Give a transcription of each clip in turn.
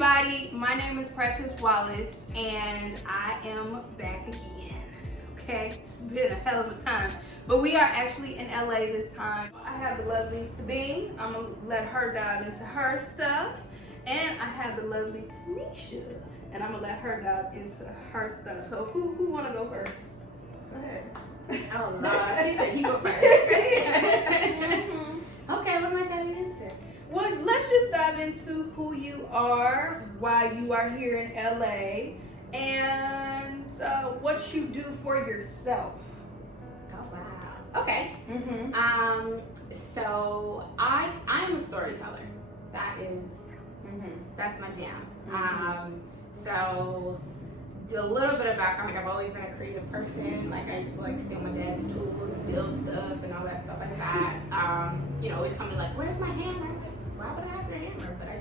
everybody, my name is Precious Wallace and I am back again. Okay, it's been a hell of a time, but we are actually in LA this time. I have the lovely Sabine. I'm gonna let her dive into her stuff, and I have the lovely Tanisha, and I'm gonna let her dive into her stuff. So who wanna go first? Go ahead. Oh Lord, she said you go first. Okay, what am I diving into? Well, let's just dive into who you are, why you are here in LA, and what you do for yourself. Oh wow. Okay. Mm-hmm. So I am a storyteller. That's my jam. So do a little bit of background. Like I've always been a creative person. Like I used to like steal my dad's tools and build stuff and all that stuff like that. You know, always coming like, where's my hammer? I'm like, why would I have your hammer? But I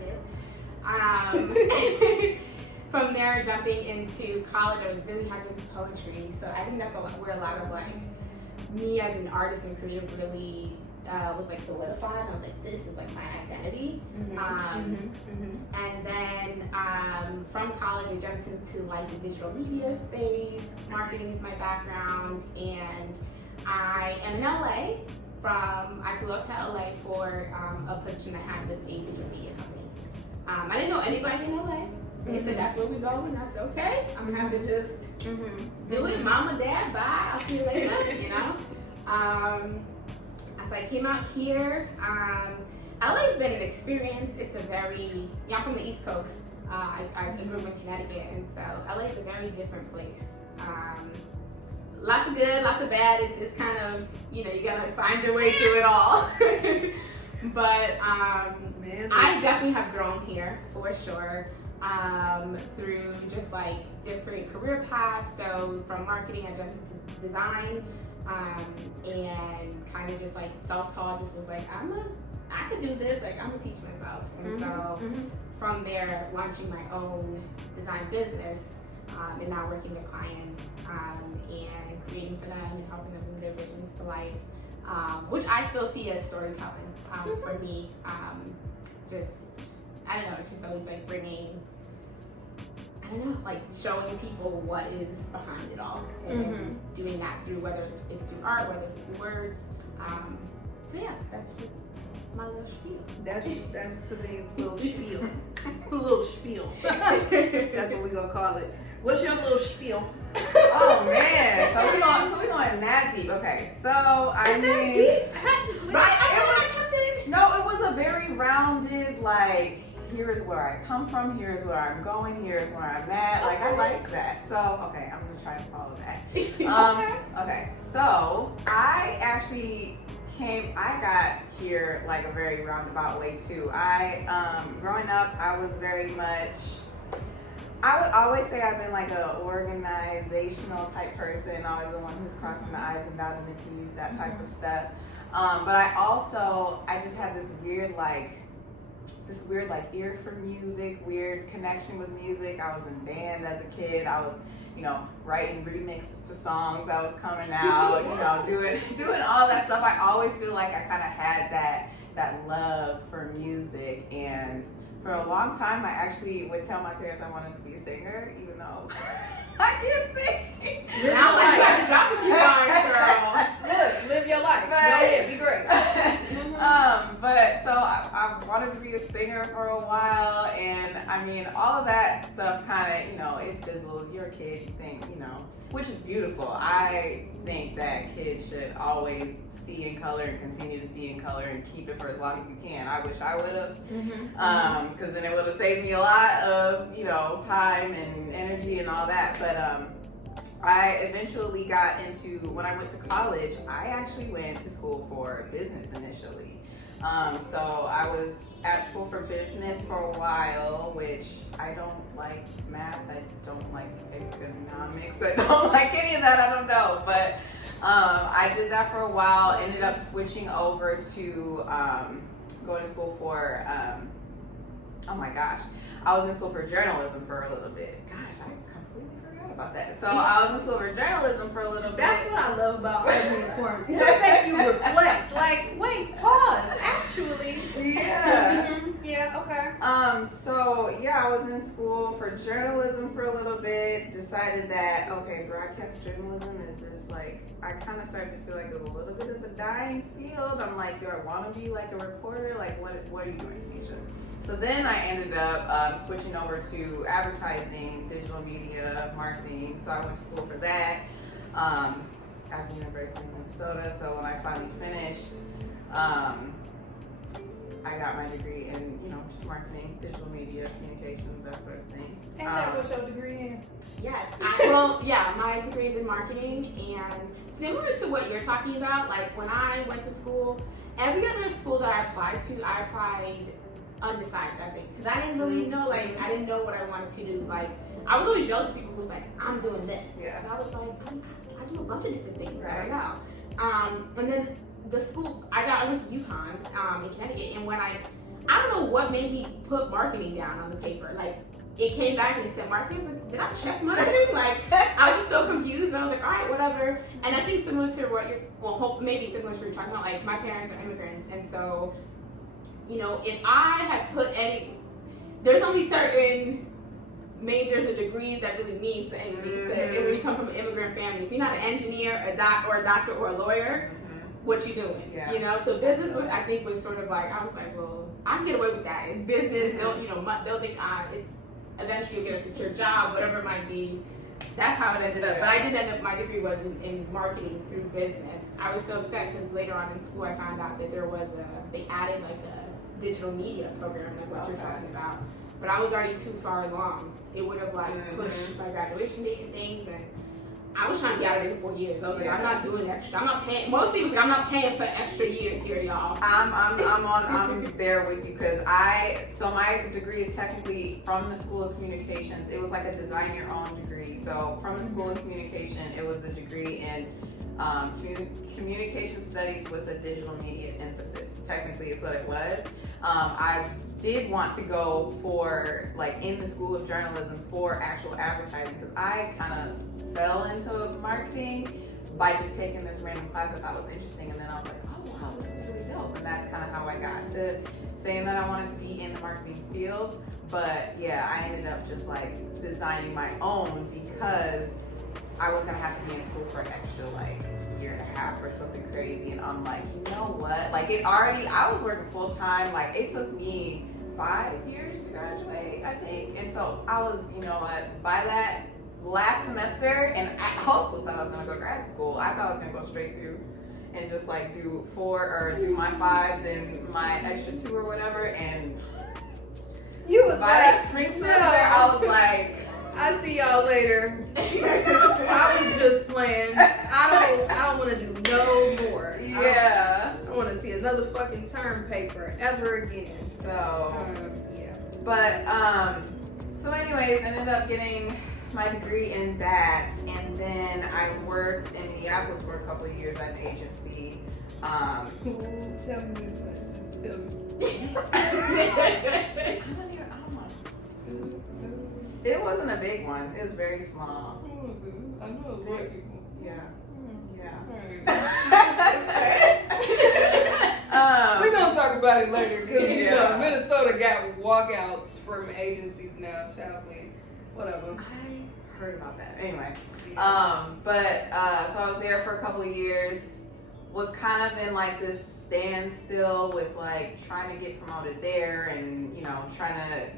did. From there, jumping into college, I was really heavy into poetry. So I think that's where a lot of like me as an artist and creative really was like solidified. And I was like, this is like my identity. And then from college, I jumped into like the digital media space. Marketing is my background, and I am in LA. I flew up to LA for a position I had with a digital media company. I didn't know anybody in LA. They said that's where we go, and I said okay. I'm gonna have to just do it. Mama, Dad, bye. I'll see you later. You know. So I came out here. LA's been an experience. It's a very, I'm from the East Coast. I grew up in Connecticut, and so LA's a very different place. Lots of good, lots of bad. It's kind of, you know, you gotta like find your way through it all. But I definitely have grown here for sure. Through just like different career paths. So from marketing, I jumped into design. And kind of just like self-taught, just was like, I could do this, like I'm gonna teach myself. And so from there, launching my own design business, and now working with clients, and creating for them and helping them bring their visions to life, which I still see as storytelling, for me. Just, I don't know, it's just always like bringing, I don't know, like showing people what is behind it all, and doing that through whether it's through art, whether it's through words. So yeah, that's just my little spiel. That's Sabine's little spiel. Little spiel. That's what we're gonna call it. What's your little spiel? Oh man, so we going that deep. Okay, so I mean, no, it was a very rounded like. Here's where I come from, here's where I'm going, here's where I'm at. Like, I like that. So, okay, I'm gonna try to follow that. Okay, so I actually I got here like a very roundabout way too. Growing up, I was very much, I would always say I've been like an organizational type person, always the one who's crossing the I's and dotting the T's, that type of stuff. But I just had this weird ear for music, weird connection with music. I was in band as a kid. I was, you know, writing remixes to songs that was coming out, you know, doing all that stuff. I always feel like I kind of had that love for music, and for a long time I actually would tell my parents I wanted to be a singer, even though I can't sing. Now like that, drop a few bars, girl. Look, live your life. Go ahead, be great. But so I wanted to be a singer for a while, and I mean, all of that stuff kind of, you know, it fizzles. You're a kid, you think, you know, which is beautiful. I think that kids should always see in color and continue to see in color and keep it for as long as you can. I wish I would have, because then it would have saved me a lot of, you know, time and energy and all that. But I eventually got into, when I went to college, I actually went to school for business initially. So I was at school for business for a while, which I don't like math, I don't like economics, I don't like any of that, I don't know. But I did that for a while, ended up switching over to going to school for, oh my gosh, I was in school for journalism for a little bit. Gosh, I completely forgot about that. So I was in school for journalism for a little bit. That's what I love about urban forms. They make you reflect. Like, wait, pause. Actually. Yeah. Yeah, okay. So yeah, I was in school for journalism for a little bit, decided that, okay, broadcast journalism is just like, I kind of started to feel like it was a little bit of a dying field. I'm like, do I want to be like a reporter? Like, what are you doing, Tanisha? So then I ended up switching over to advertising, digital media, marketing. So I went to school for that at the University of Minnesota. So when I finally finished, I got my degree in, just marketing, digital media, communications, that sort of thing. And that was your degree in? Yes. My degree is in marketing, and similar to what you're talking about, like when I went to school, every other school that I applied to, I applied undecided, I think, because I didn't really know, I didn't know what I wanted to do. Like, I was always jealous of people who was like, I'm doing this. Yeah. So I was like, I do a bunch of different things. Right. I don't know. And then the school, I went to UConn in Connecticut, and when I don't know what made me put marketing down on the paper. Like, it came back and it said marketing. I was like, did I check marketing? Like, I was so confused, but I was like, all right, whatever. And I think similar to what maybe similar to what you're talking about, like, my parents are immigrants, and so, if I had put there's only certain majors or degrees that really mean anything. So when you come from an immigrant family, if you're not an engineer, a doctor, or a lawyer, what you doing? Yeah. So business was sort of like, I was like, well, I can get away with that. In business, they'll think it's eventually you'll get a secure job, whatever it might be. That's how it ended up. But I did end up, my degree was in marketing through business. I was so upset because later on in school I found out that they added like a digital media program, like what you're talking about. But I was already too far along. It would have pushed my graduation date and things, and I was trying to be out of there for 4 years. I was like, I'm not doing extra. I'm not paying. Mostly, I'm not paying for extra years here, y'all. I'm there with you because so my degree is technically from the School of Communications. It was like a design your own degree. So from the School of Communication, it was a degree in communication studies with a digital media emphasis. Technically, is what it was. I did want to go for in the School of Journalism for actual advertising because I kind of fell into marketing by just taking this random class I thought was interesting, and then I was like, oh wow, this is really dope. And that's kind of how I got to saying that I wanted to be in the marketing field. But yeah, I ended up just designing my own because I was gonna have to be in school for an extra year and a half or something crazy, and I'm like, you know what? I was working full time. It took me 5 years to graduate, I think, and so I was, by that last semester, and I also thought I was gonna go to grad school. I thought I was gonna go straight through and just do 4 or do my 5, then my extra 2 or whatever. And you was by that spring semester, I was like, I see y'all later. I was just playing. I don't want to do no more. Yeah. I don't want to see another fucking term paper ever again. So yeah. But so anyways, ended up getting my degree in that, and then I worked in Minneapolis for a couple of years at an agency. Tell me. It wasn't a big one. It was very small. I know it was white people. Yeah. We're gonna talk about it later because Minnesota got walkouts from agencies now. Child, please, whatever. I heard about that. Anyway, so I was there for a couple of years. Was kind of in this standstill with trying to get promoted there, and I was trying to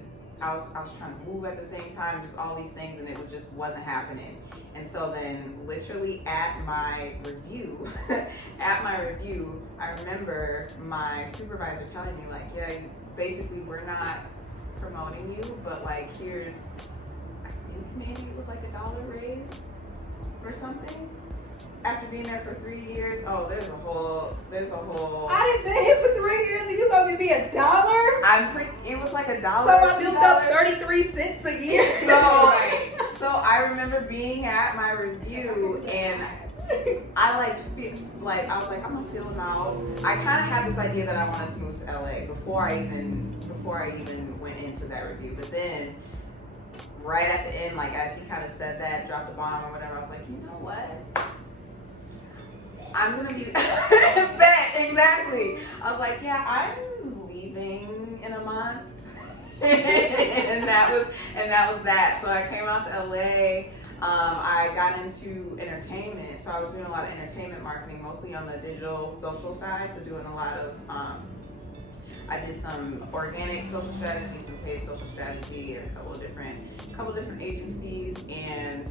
move at the same time, just all these things, and it just wasn't happening. And so then literally at my review, I remember my supervisor telling me basically we're not promoting you, but here's, I think maybe it was $1 raise or something. After being there for 3 years, there's a whole. I didn't been here for 3 years, and you gonna give me $1? It was $1. So I built up 33 cents a year. So I remember being at my review, and I I was like, I'm gonna feel him out. I kind of had this idea that I wanted to move to LA before I even went into that review. But then, right at the end, as he kind of said that, dropped the bomb or whatever, I was like, you know what? I'm gonna be bet exactly. I was like, yeah, I'm leaving in a month. and that was that. So I came out to LA. I got into entertainment, so I was doing a lot of entertainment marketing, mostly on the digital social side. So doing a lot of, I did some organic social strategy, some paid social strategy at a couple of different agencies, and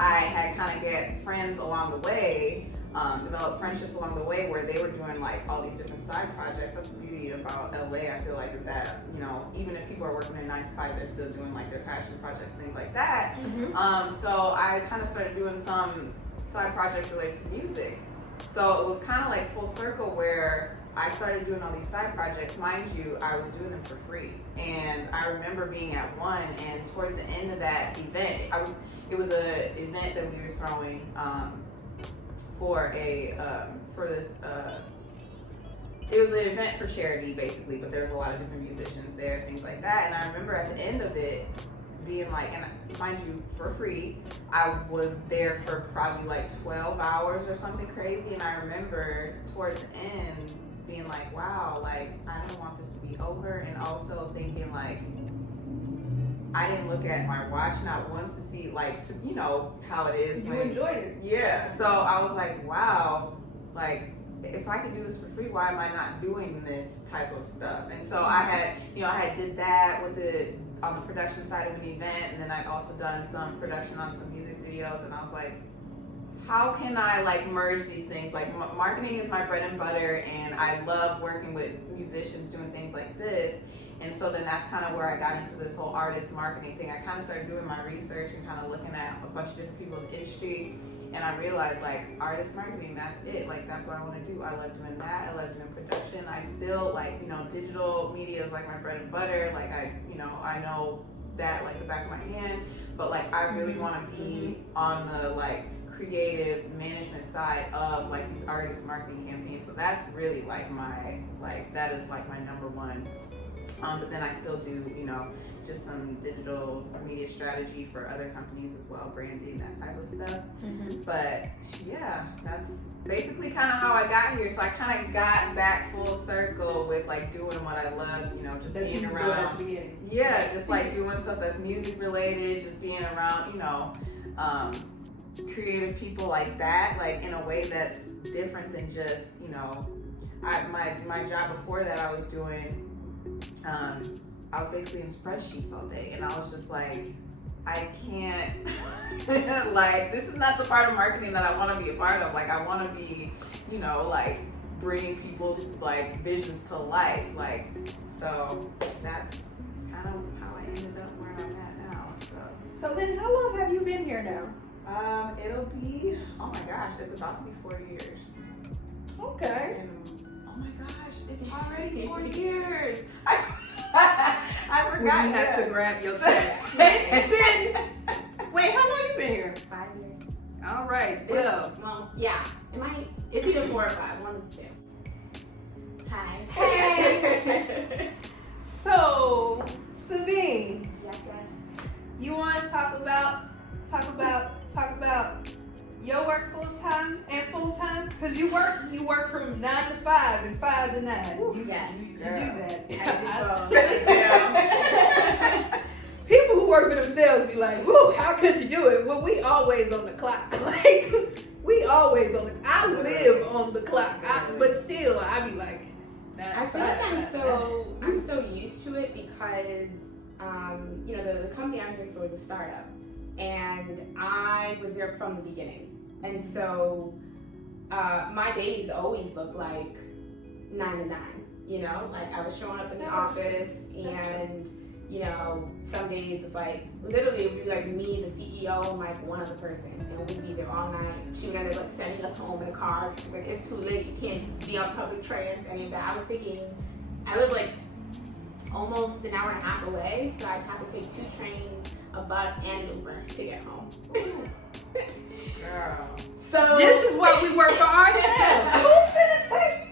I had kind of get friends along the way, developed friendships along the way where they were doing like all these different side projects. That's the beauty about LA, I feel like, is that, you know, even if people are working in 9 to 5, they're still doing like their passion projects, things like that. So I kind of started doing some side projects related to music. So it was kind of like full circle where I started doing all these side projects. Mind you, I was doing them for free. And I remember being at one, and towards the end of that event, it was an event that we were throwing it was an event for charity basically, but there was a lot of different musicians there, things like that. And I remember at the end of it being like, and mind you, for free, I was there for probably like 12 hours or something crazy. And I remember towards the end being like, wow, like I don't want this to be over. And also thinking like, I didn't look at my watch not once to see like, to, you know how it is. You enjoyed it. Yeah. So I was like, wow, like if I could do this for free, why am I not doing this type of stuff? And so I had did that on the production side of an event, and then I'd also done some production on some music videos, and I was like, how can I like merge these things? Like marketing is my bread and butter, and I love working with musicians doing things like this. And so then that's kind of where I got into this whole artist marketing thing. I kind of started doing my research and kind of looking at a bunch of different people in the industry. And I realized like artist marketing, that's it. Like that's what I want to do. I love doing that. I love doing production. I still like, you know, digital media is like my bread and butter. Like I know that like the back of my hand, but like I really want to be on the like creative management side of like these artist marketing campaigns. So that's really like that is like my number one. But then I still do, you know, just some digital media strategy for other companies as well, branding, that type of stuff. But yeah, that's basically kind of how I got here. So I kind of got back full circle with like doing what I love, you know, just being around. Yeah, just like doing stuff that's music related, just being around, you know, creative people like that, like in a way that's different than just, you know, my job before that I was doing. I was basically in spreadsheets all day, and I was just like, I can't, like, this is not the part of marketing that I want to be a part of. Like, I want to be, you know, like, bringing people's, like, visions to life. Like, so that's kind of how I ended up where I'm at now. So then how long have you been here now? It'll be, oh my gosh, it's about to be 4 years. Okay. And, oh my gosh, it's already 4 years. I forgot. You had to grab your chest. Wait, how long you been here? 5 years. All right. Well, yeah. It's either 4 or 5, one of the two. Hi. Hey. So, Sabine. Yes. You want to talk about your work full time? Because you work from 9 to 5 and 5 to 9. Yes. You do that. I do. People who work for themselves be like, "Whoa, how could you do it?" Well, we always on the clock. Like we always on the. I live on the clock, but still, I be like. I feel like I'm so used to it because you know the company I was working for was a startup, and I was there from the beginning, and so my days always looked like 9 to 9. You know, like I was showing up in the office, and you know, some days it's like literally it would be like me, the CEO, and like one other person, and we'd be there all night. She would end up like sending us home in a car. She's like, "It's too late. You can't be on public trans." Any of that. I was thinking, I live like almost an hour and a half away, so I'd have to take 2 trains, a bus, and an Uber to get home. Girl. So This is why we work for ourselves. Who's finna take?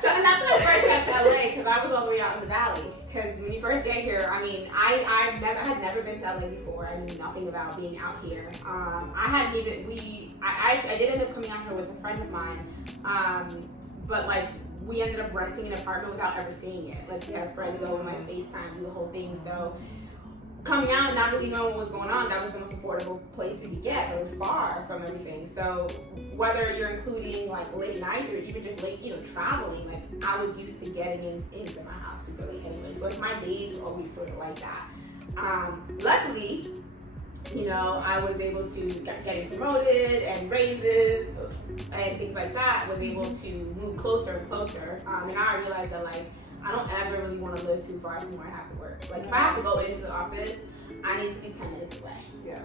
So and that's when I first got to LA, because I was all the way out in the valley. Because when you first get here, I mean, I had never been to LA before. I knew nothing about being out here. I did end up coming out here with a friend of mine. But like we ended up renting an apartment without ever seeing it. Like, we had a friend go and like FaceTime, do the whole thing. So coming out and not really knowing what was going on, that was the most affordable place we could get. It was far from everything. So whether you're including like late nights or even just late, traveling, like I was used to getting into my house super late anyway. So like my days were always sort of like that. Luckily, I was able to getting promoted and raises and things like that, was able to move closer and closer. And now I realized that like, I don't ever really want to live too far from where I have to work. Like if I have to go into the office, I need to be 10 minutes away. Yeah,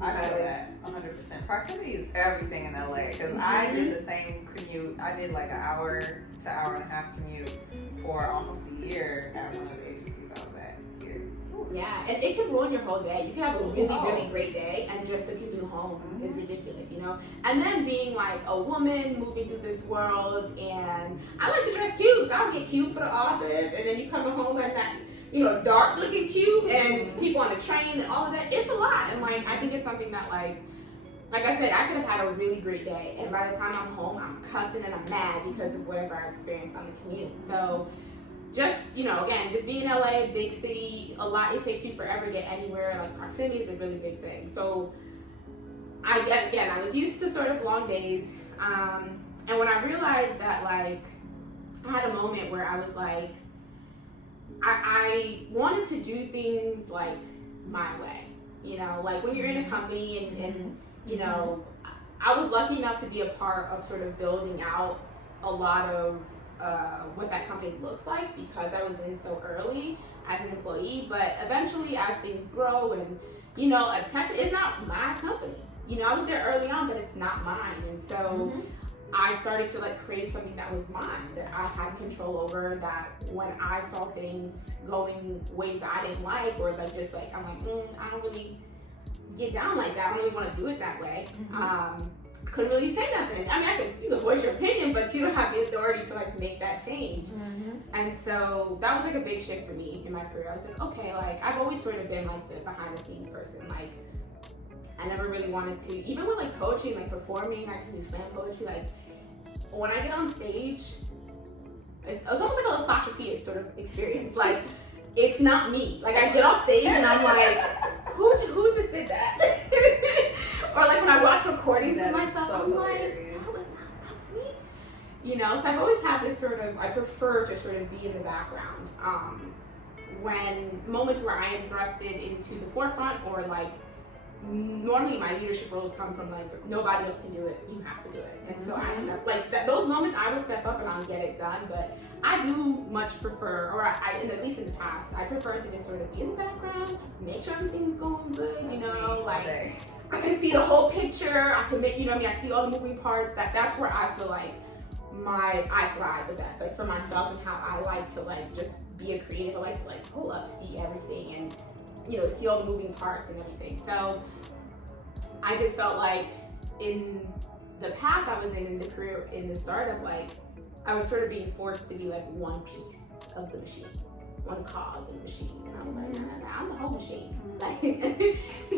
I feel that 100%. Proximity is everything in LA, because I did the same commute. I did like an hour to hour and a half commute for almost a year at one of the agencies I was at here. Yeah, and it can ruin your whole day. You can have a really, really great day, and just the commute home is ridiculous, And then being like a woman moving through this world, and I like to dress cute, so I'll get cute for the office, and then you come home and that, dark looking cute, and people on the train and all of that. It's a lot, and like I think it's something that like I said, I could have had a really great day, and by the time I'm home, I'm cussing and I'm mad because of whatever I experienced on the commute. So just, again, just being in LA, big city, a lot, it takes you forever to get anywhere. Like proximity is a really big thing. So I was used to sort of long days. And when I realized that like, I had a moment where I was like, I wanted to do things like my way, like when you're in a company and I was lucky enough to be a part of sort of building out a lot of what that company looks like, because I was in so early as an employee. But eventually, as things grow and it's not my company. I was there early on, but it's not mine. And so I started to like create something that was mine, that I had control over, that when I saw things going ways that I didn't like, or like just like I'm like, I don't really get down like that. I don't really want to do it that way. Couldn't really say nothing. I mean, you could voice your opinion, but you don't have the authority to like make that change. And so that was like a big shift for me in my career. I was like, okay, like I've always sort of been like the behind the scenes person. Like I never really wanted to, even with like poetry, like performing, I can do slam poetry. Like when I get on stage, it's almost like a little Sasha Fierce sort of experience. Like it's not me. Like I get off stage and I'm like, who just did that? Or like when I watch recordings of myself, so I'm like, that was me. So I've always had this sort of, I prefer to sort of be in the background. When moments where I am thrusted into the forefront, or like, normally my leadership roles come from like, nobody else can do it, you have to do it. And so I step, like those moments I will step up and I'll get it done, but I do much prefer, or at least in the past, I prefer to just sort of be in the background, make sure everything's going good, like I can see the whole picture, I can make, I see all the moving parts. That's where I feel like I thrive the best, like for myself, and how I like to like just be a creative. I like to like pull up, see everything, and see all the moving parts and everything. So I just felt like in the path I was in the career, in the startup, like I was sort of being forced to be like one piece of the machine, one cog in the machine, and I was like, nah, I'm the whole machine. Like,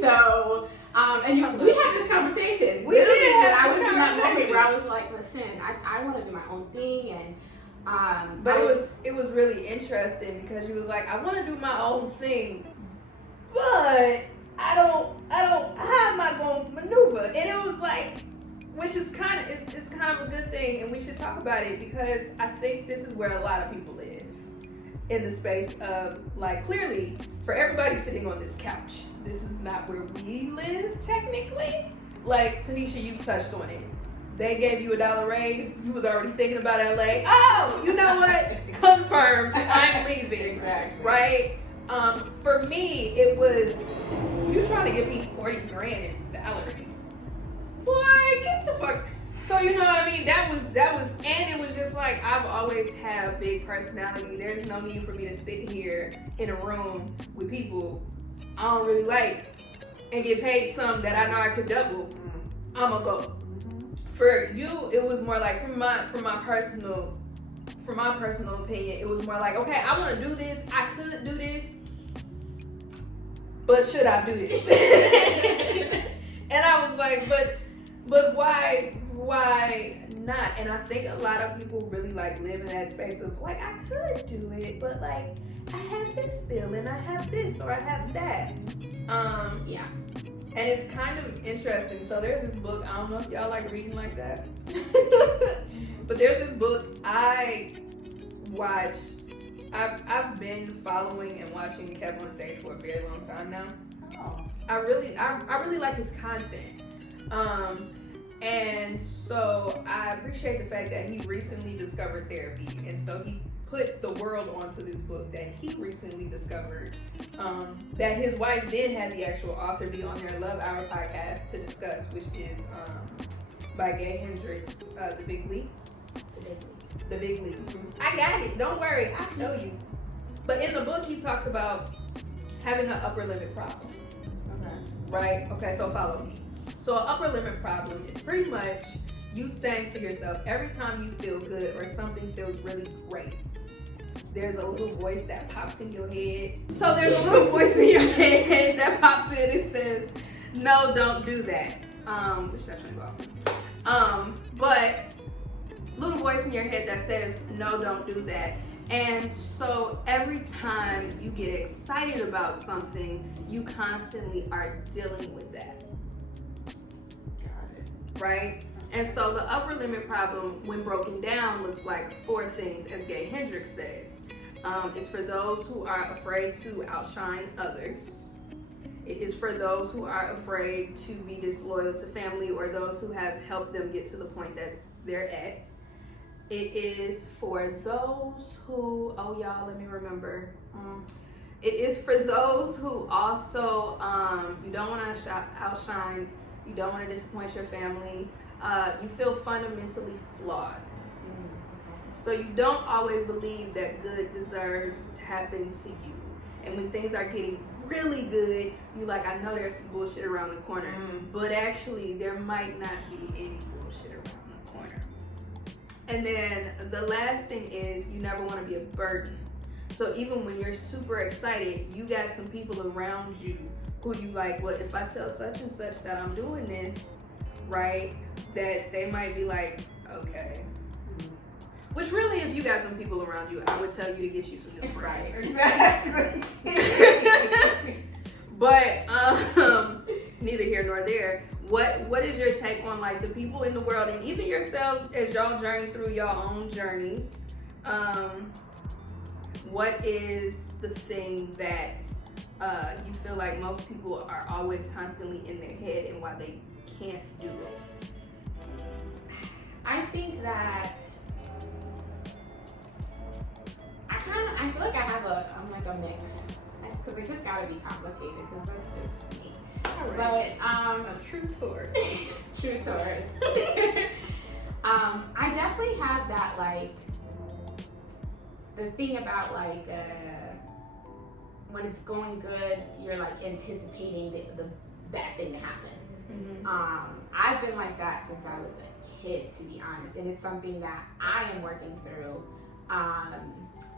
so, we had this conversation. We did. I was in that moment where I was like, listen, I want to do my own thing, and but it was really interesting, because you was like, I want to do my own thing, but how am I going to maneuver? And it was like, which is kind of a good thing, and we should talk about it, because I think this is where a lot of people live, in the space of like, clearly for everybody sitting on this couch, this is not where we live technically. Like Tanisha, you touched on it. They gave you $1 raise, you was already thinking about LA. Oh, you know what? Confirmed, I'm leaving. Exactly. Right? For me, it was, you trying to give me 40 grand in salary. Boy, get the fuck. So you know what I mean? That was, and it was just like, I've always had a big personality. There's no need for me to sit here in a room with people I don't really like and get paid some that I know I could double. I'ma go. For you, it was more like, from my personal opinion, it was more like, okay, I want to do this. I could do this, but should I do this? And I was like, but why why not? And I think a lot of people really like live in that space of like, I could do it, but like I have this feeling, I have this, or I have that. Yeah. And it's kind of interesting. So there's this book, I don't know if y'all like reading like that. But there's this book I watched. I've been following and watching Kev on Stage for a very long time now. Oh. I really like his content. And so I appreciate the fact that he recently discovered therapy. And so he put the world onto this book that he recently discovered, that his wife then had the actual author be on their Love Hour podcast to discuss, which is by Gay Hendricks, The Big Leap. The Big Leap. I got it. Don't worry. I'll show you. But in the book, he talks about having an upper limit problem. Okay. Right? Okay, so follow me. So an upper limit problem is pretty much you saying to yourself, every time you feel good or something feels really great, there's a little voice that pops in your head. So there's a little voice in your head that pops in and says, no, don't do that. Which that's gonna go out to. But little voice in your head that says, no, don't do that. And so every time you get excited about something, you constantly are dealing with that. Got it. Right? And so the upper limit problem, when broken down, looks like 4 things, as Gay Hendricks says. It's for those who are afraid to outshine others. It is for those who are afraid to be disloyal to family or those who have helped them get to the point that they're at. It is for those who, oh y'all, let me remember. It is for those who also, you don't want to outshine, you don't want to disappoint your family, you feel fundamentally flawed. So you don't always believe that good deserves to happen to you. And when things are getting really good, you like, I know there's some bullshit around the corner, but actually there might not be any bullshit around the corner. And then the last thing is you never want to be a burden. So even when you're super excited, you got some people around you who you like, well, if I tell such and such that I'm doing this, right, that they might be like, okay. Which really, if you got them people around you, I would tell you to get you some new friends. Exactly. But neither here nor there. What is your take on like the people in the world and even yourselves as y'all journey through your own journeys? What is the thing that you feel like most people are always constantly in their head and why they can't do it? I think that I feel like I'm like a mix. Because it just gotta be complicated, because that's just me. Right. But A true Taurus. true Taurus. I definitely have that, like, the thing about like when it's going good, you're like anticipating the bad thing to happen. Mm-hmm. I've been like that since I was a kid, to be honest, and it's something that I am working through.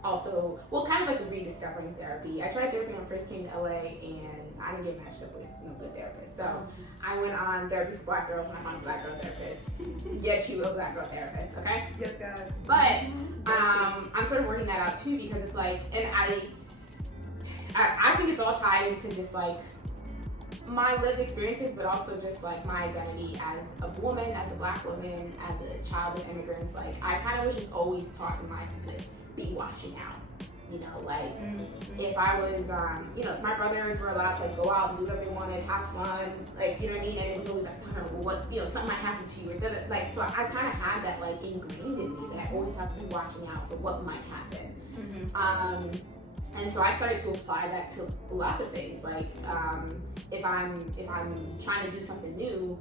Also, well, kind of like rediscovering therapy. I tried therapy when I first came to LA, and I didn't get matched up with no good therapist. So I went on therapy for Black girls, and I found a Black girl therapist. Get you a Black girl therapist, okay? Yes, guys. But I'm sort of working that out too, because it's like, and I think it's all tied into just like my lived experiences, but also just like my identity as a woman, as a Black woman, as a child of immigrants. Like I kind of was just always taught in life to be watching out, you know, like if I was, you know, if my brothers were allowed to like go out and do whatever they wanted, have fun, like, you know what I mean? And it was always like, well, what, you know, something might happen to you, or like, so I kind of had that like ingrained in me that I always have to be watching out for what might happen. And so I started to apply that to lots of things. Like, if I'm trying to do something new,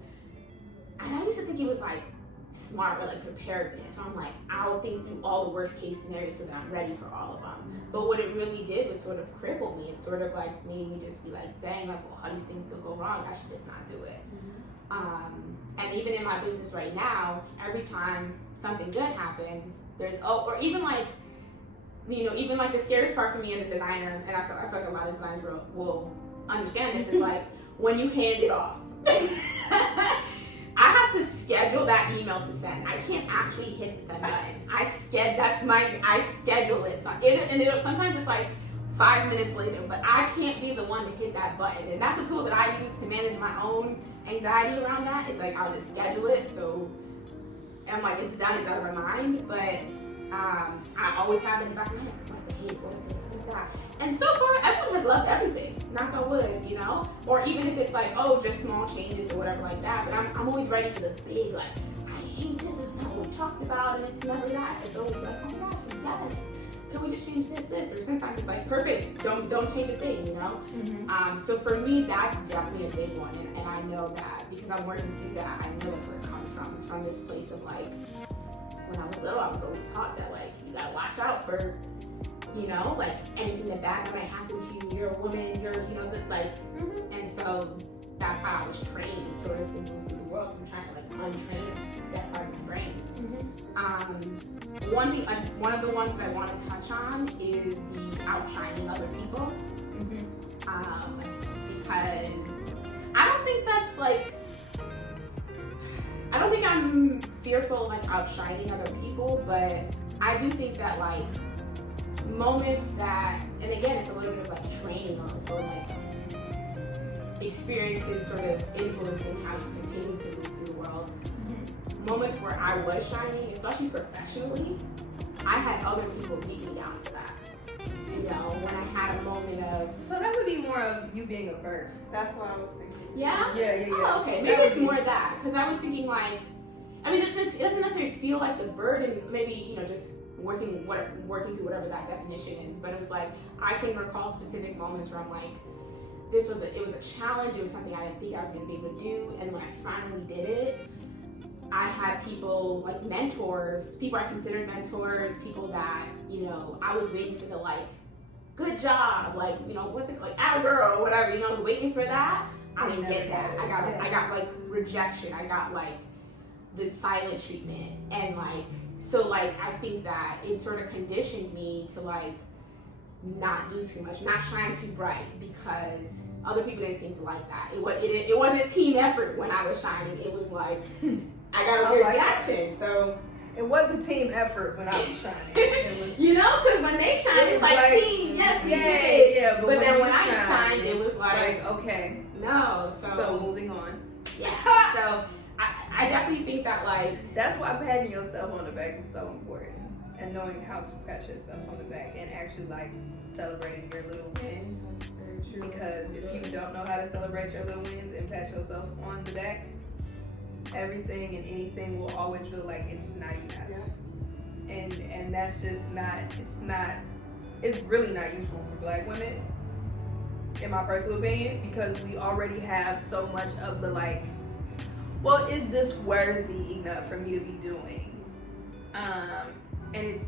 and I used to think it was like smart or like preparedness. So I'm like, I'll think through all the worst case scenarios so that I'm ready for all of them. But what it really did was sort of cripple me. It sort of like made me just be like, dang, like, well, all these things could go wrong. I should just not do it. And even in my business right now, every time something good happens, there's, or even like, you know, even like the scariest part for me as a designer, and I feel like a lot of designers will understand this, is like when you hand it off. I have to schedule that email to send. I can't actually hit the send button. I schedule it. Sometimes it's like 5 minutes later, but I can't be the one to hit that button. And that's a tool that I use to manage my own anxiety around that. It's like I'll just schedule it, so I'm like, it's done, it's out of my mind. But I always have it in the back of my head. I'm like, hey, what if this, what if that? And so far, everyone has loved everything. Knock on wood, you know? Or even if it's like, oh, just small changes or whatever like that. But I'm always ready for the big, like, I hate this is not what we talked about, and it's never that. It's always like, oh my gosh, yes. Can we just change this? Or sometimes it's like, perfect, don't change a thing, you know? Mm-hmm. So for me, that's definitely a big one. And I know that because I'm working through that, I know that's where it comes from. It's from this place of like, when I was little, I was always taught that like, you gotta watch out for, you know, like anything that bad might happen to you. You're a woman, you're, you know, like, mm-hmm. And so that's how I was trained sort of to move through the world. So I'm trying to like untrain that part of my brain. Mm-hmm. One of the ones that I want to touch on is the outshining other people. Mm-hmm. Because I don't think that's like, I don't think I'm fearful of like outshining other people, but I do think that like moments that, and again, it's a little bit of like training or like experiences sort of influencing how you continue to move through the world. Mm-hmm. Moments where I was shining, especially professionally, I had other people beat me down for that. You know, when I had a moment of... So that would be more of you being a birth. That's what I was thinking. Yeah? Yeah. Oh, okay. Maybe it's more that. Because I was thinking like, I mean, it doesn't necessarily feel like the burden, maybe, you know, just working through whatever that definition is. But it was like, I can recall specific moments where I'm like, it was a challenge. It was something I didn't think I was going to be able to do. And when I finally did it, I had people like mentors, people I considered mentors, people that, you know, I was waiting for the like, good job, like, you know, what's it like, atta girl or whatever, you know, I was waiting for that. I didn't get that. I got like rejection. I got like the silent treatment. And like, so like, I think that it sort of conditioned me to like, not do too much, not shine too bright, because other people didn't seem to like that. It wasn't team effort when I was shining. It was like, I got a weird reaction. So it was a team effort when I was shining. It was, you know, because when they shine, it's like team. Yes, we did. Yeah, but then when I shined, it was like okay. No. So moving on. Yeah. So I definitely think that like that's why patting yourself on the back is so important, and knowing how to pat yourself on the back and actually like celebrating your little wins. Because if you don't know how to celebrate your little wins and pat yourself on the back, everything and anything will always feel like it's not enough. Yeah. And that's just it's really not useful for Black women, in my personal opinion, because we already have so much of the like, well, is this worthy enough for me to be doing? And it's,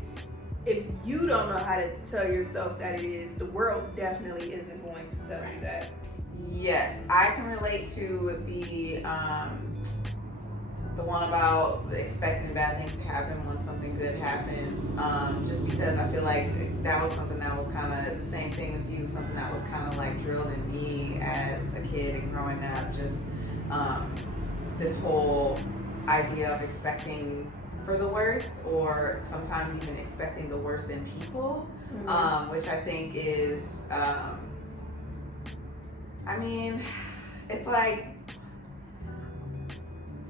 if you don't know how to tell yourself that it is, the world definitely isn't going to tell you that. Yes, I can relate to the one about expecting bad things to happen when something good happens. Just because I feel like that was something that was kind of the same thing with you, something that was kind of like drilled in me as a kid and growing up. Just this whole idea of expecting for the worst, or sometimes even expecting the worst in people, which I think is, I mean, it's like,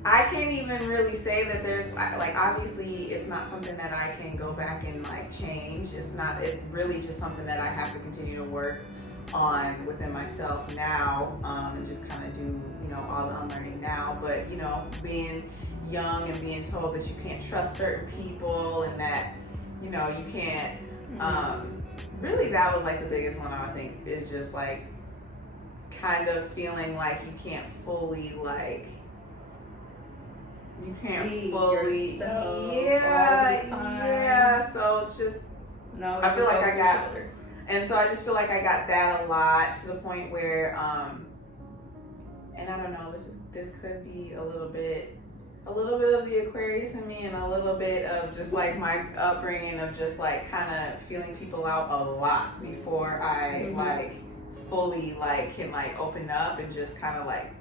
I can't even really say that there's, like, obviously it's not something that I can go back and like change. It's really just something that I have to continue to work on within myself now, and just kind of do, you know, all the unlearning now. But, you know, being young and being told that you can't trust certain people and that, you know, you can't, really that was like the biggest one, I think, is just like kind of feeling like you can't fully like, you can't be fully, yourself yeah, so it's just, no, I feel like I got, and so I just feel like I got that a lot, to the point where, and I don't know, this could be a little bit of the Aquarius in me, and a little bit of just like my upbringing of just like kind of feeling people out a lot before I like fully like can like open up and just kind of like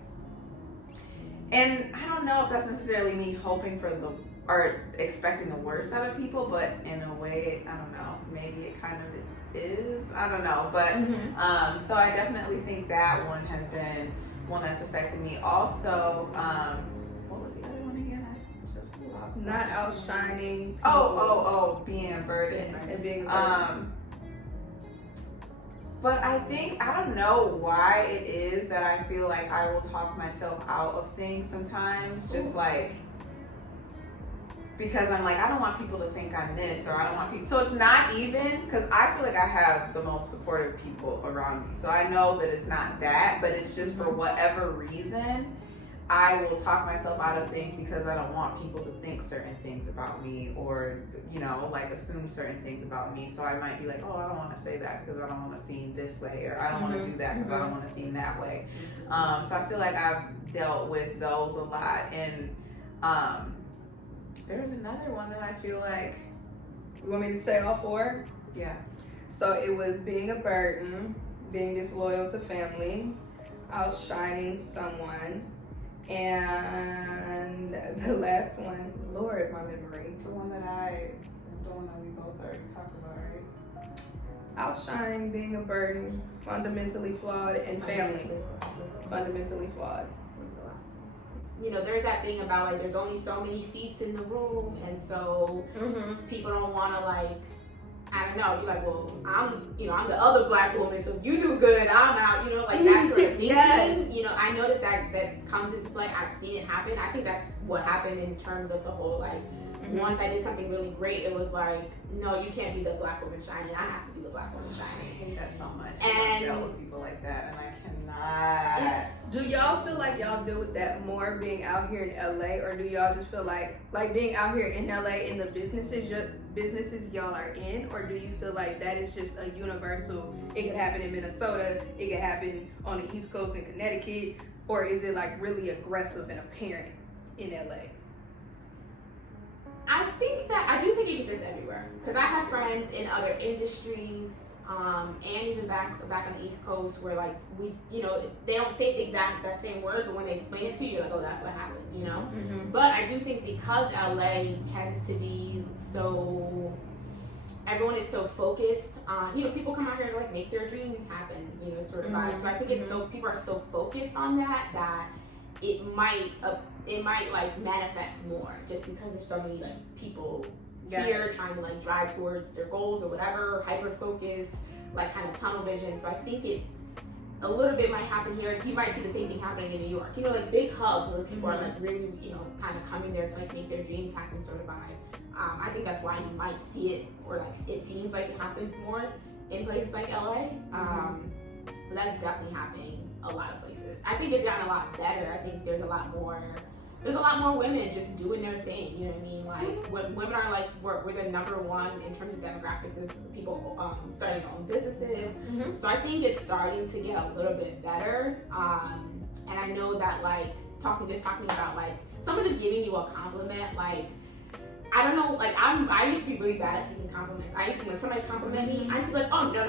And I don't know if that's necessarily me hoping for or expecting the worst out of people, but in a way, I don't know, maybe it kind of is, I don't know. But so I definitely think that one has been one that's affected me. Also, what was the other one again? I just lost it. Not outshining. Being a burden. And being a burden. But I think, I don't know why it is that I feel like I will talk myself out of things sometimes, just like, because I'm like, I don't want people to think I'm this, or I don't want people, so it's not even, because I feel like I have the most supportive people around me, so I know that it's not that, but it's just for whatever reason, I will talk myself out of things because I don't want people to think certain things about me, or, you know, like assume certain things about me. So I might be like, oh, I don't want to say that because I don't want to seem this way, or I don't want to do that because I don't want to seem that way. So I feel like I've dealt with those a lot. And there was another one that I feel like, You want me to say all four? yeah. So it was being a burden, being disloyal to family, outshining someone, and the last one, Lord, my memory. The one that we both already talked about, right? Outshining, being a burden, fundamentally flawed, and family. Fundamentally flawed. You know, there's that thing about like there's only so many seats in the room, and so people don't want to like, I don't know, be like, well, I'm the other black woman, so if you do good, I'm out, you know, like that sort of thinking. Yes. You know, I know that comes into play. I've seen it happen. I think that's what happened in terms of the whole, like, once I did something really great, it was like, no, you can't be the black woman shining. I have to be the black woman I shining. hate that so much. And I've dealt with people like that, and I cannot. Yes. Do y'all feel like y'all deal with that more being out here in LA, or do y'all just feel like being out here in LA in the businesses y'all are in, or do you feel like that is just a universal, it could happen in Minnesota, it could happen on the East Coast in Connecticut, or is it like really aggressive and apparent in LA? I do think it exists everywhere, because I have friends in other industries, and even back on the East Coast, where like we, you know, they don't say the same words, but when they explain it to you, you're like, oh, that's what happened, you know. But I do think because LA tends to be so, everyone is so focused on, you know, people come out here to like make their dreams happen, you know, sort of vibe. So I think it's so, people are so focused on that it might like manifest more, just because there's so many like people here trying to like drive towards their goals or whatever, hyper focused, like kind of tunnel vision. So I think a little bit might happen here. You might see the same thing happening in New York, you know, like big hubs where people are like really, you know, kind of coming there to like make their dreams happen, sort of vibe. I think that's why you might see it, or like it seems like it happens more in places like LA. But that's definitely happening a lot of places. I think it's gotten a lot better. I think there's a lot more women just doing their thing, you know what I mean? Like, women are like, we're the number one in terms of demographics of people starting their own businesses. So I think it's starting to get a little bit better. And I know that like, talking about like, someone is giving you a compliment, like, I don't know, like I used to be really bad at taking compliments. I used to, when somebody compliment me, I used to be like, oh, no,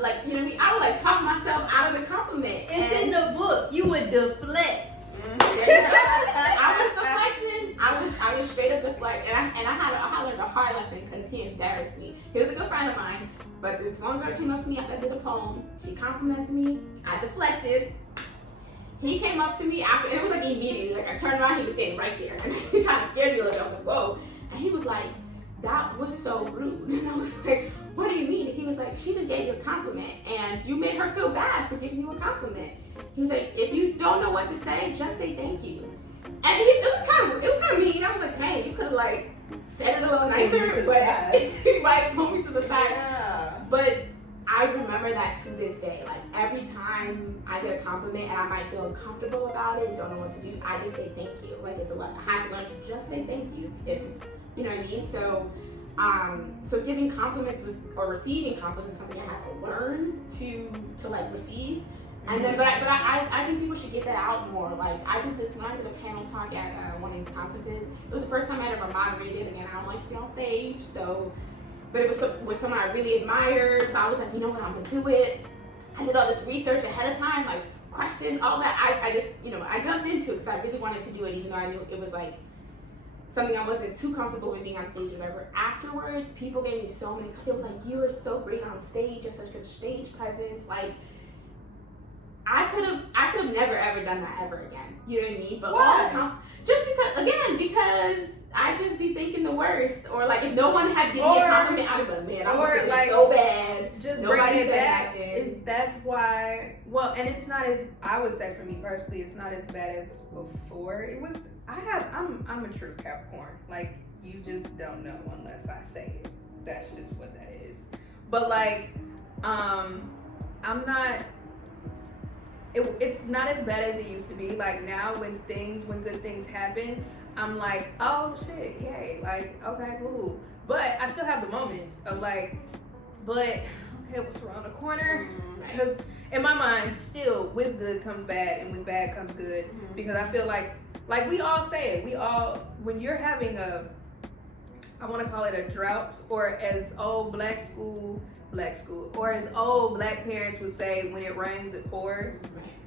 like, you know what I mean? I would like talk myself out of the compliment. It's in the book, you would deflect. I was deflecting. I was straight up deflect, and I learned a hard lesson because he embarrassed me. He was a good friend of mine, but this one girl came up to me after I did a poem. She complimented me. I deflected. He came up to me after, and it was like immediately. Like I turned around, he was standing right there, and it kind of scared me a little bit. I was like, whoa! And he was like, that was so rude. And I was like, what do you mean? And he was like, she just gave you a compliment, and you made her feel bad for giving you a compliment. He was like, if you don't know what to say, just say thank you. And it was kind of mean. I was like, dang, you could have like said it a little nicer, but right, pull me to the side. Yeah. But I remember that to this day. Like every time I get a compliment and I might feel uncomfortable about it, don't know what to do, I just say thank you. Like it's a lesson. I had to learn to just say thank you if it's, you know what I mean? So so giving compliments or receiving compliments was something I had to learn to like receive. And then, but I think people should get that out more. Like I did this when I did a panel talk at one of these conferences. It was the first time I'd ever moderated. Again, I don't like to be on stage, so. But it was with someone I really admired, so I was like, you know what, I'm gonna do it. I did all this research ahead of time, like questions, all that. I just, I jumped into it because I really wanted to do it, even though I knew it was like something I wasn't too comfortable with being on stage or whatever. Afterwards, people gave me so many, they were like, you are so great on stage, you have such good stage presence. Like, I could have never ever done that ever again. You know what I mean? But why? Just because I just be thinking the worst, or like if no one had given me a compliment, I'd have been man, I was like, so bad. Just bringing it back that's why. Well, and it's not as, I would say for me personally, it's not as bad as before. It was. I'm a true Capricorn. Like, you just don't know unless I say it. That's just what that is. But like, I'm not. It's not as bad as it used to be. Like now, when good things happen, I'm like, oh shit, yay, like, okay, cool. But I still have the moments of like, but okay, what's around the corner? Because in my mind, still, with good comes bad, and with bad comes good. Because I feel like we all say it. We all, when you're having I want to call it a drought, or as old black school, or as old black parents would say, when it rains, it pours.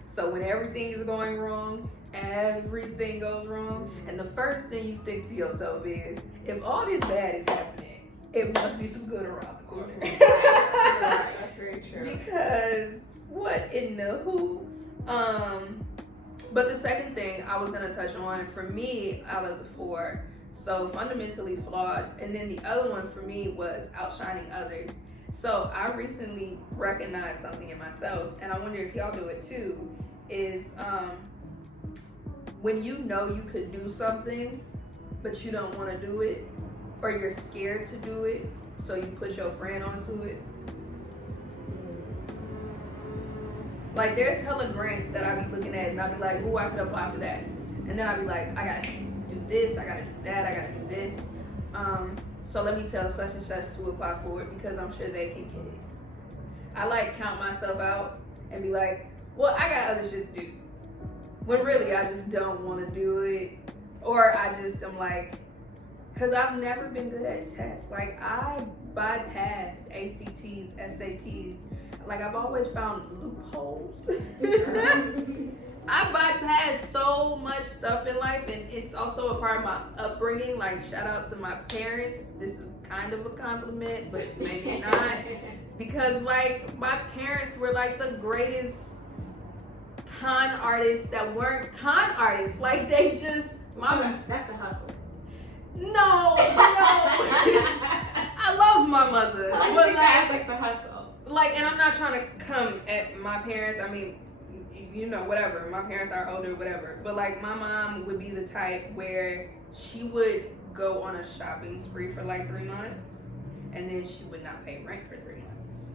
So when everything is going wrong, everything goes wrong. And the first thing you think to yourself is, if all this bad is happening, it must be some good around the corner. That's very true. Because what in the who? But the second thing I was gonna touch on, for me, out of the four, so fundamentally flawed, and then the other one for me was outshining others. So I recently recognized something in myself, and I wonder if y'all do it too, is when you know you could do something, but you don't want to do it, or you're scared to do it, so you put your friend onto it. Like, there's hella grants that I be looking at, and I be like, ooh, I could apply for that. And then I be like, I gotta do this, I gotta do that, I gotta do this. So let me tell such and such to apply for it, because I'm sure they can get it. I like count myself out and be like, well, I got other shit to do. When really I just don't want to do it. Or I just am like, because I've never been good at tests. Like, I bypassed ACTs, SATs. Like, I've always found loopholes. I bypassed so much stuff in life, and it's also a part of my upbringing. Like, shout out to my parents. This is kind of a compliment, but maybe not. Because, like, my parents were, like, the greatest con artists that weren't con artists. Like, they just... That's the hustle. No. I love my mother. I like that's like the hustle. Like, and I'm not trying to come at my parents. I mean, whatever. My parents are older, whatever. But like, my mom would be the type where she would go on a shopping spree for like 3 months, and then she would not pay rent for 3 months.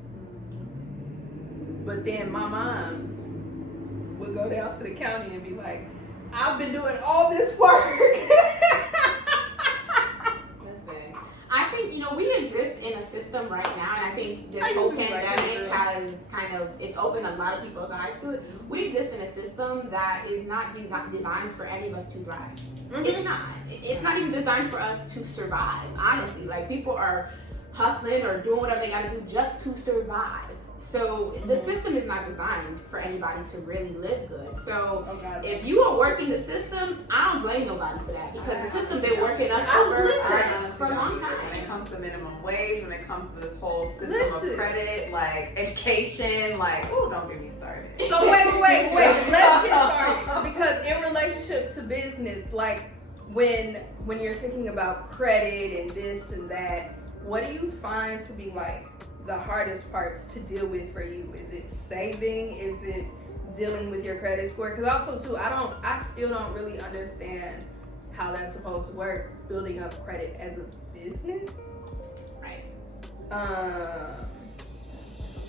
But then my mom would go down to the county and be like, I've been doing all this work. Listen, I think, we exist in a system right now, and I think this whole pandemic has it's opened a lot of people's eyes to it. We exist in a system that is not designed for any of us to thrive. It's not. It's not even designed for us to survive, honestly. Like, people are hustling or doing whatever they gotta do just to survive. So the system is not designed for anybody to really live good. So if you are working the system, I don't blame nobody for that, because the system's been working us over for a long time. When it comes to minimum wage, when it comes to this whole system of credit, like education, like, oh, don't get me started. So wait. Let's get started. Because in relationship to business, like, when you're thinking about credit and this and that, what do you find to be like the hardest parts to deal with for you? Is it saving? Is it dealing with your credit score? Because also too, I still don't really understand how that's supposed to work, building up credit as a business. Right. That's a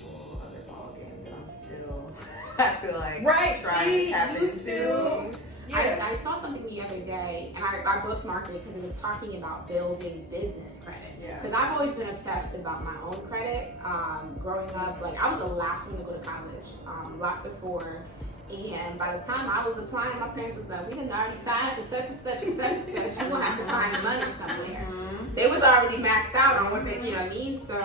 whole other ballgame that I'm still, I feel like, trying to tap into. Yeah. I saw something the other day, and I bookmarked it because it was talking about building business credit. Because I've always been obsessed about my own credit. Growing up, like, I was the last one to go to college, last of 4. And by the time I was applying, my parents was like, we done already signed for such and such and such and such. You're going to have to find the money somewhere. They was already maxed out on what they, you know what I mean? So...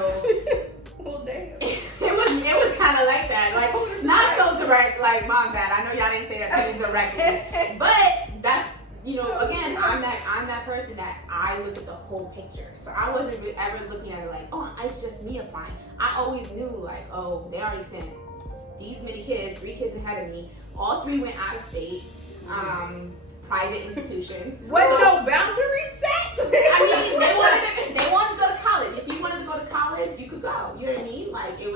Well, damn. It was kind of like that. Like, not so direct. correct, like mom, dad. I know y'all didn't say that to me directly, but that's, you know, again, I'm that person that I look at the whole picture. So I wasn't ever looking at it like, oh, it's just me applying. I always knew like, oh, they already sent these many kids, 3 kids ahead of me. All 3 went out of state, private institutions. Wasn't no boundary set. I mean, they wanted to go to college. If you wanted to go to college, you could go. You know what I mean? Like there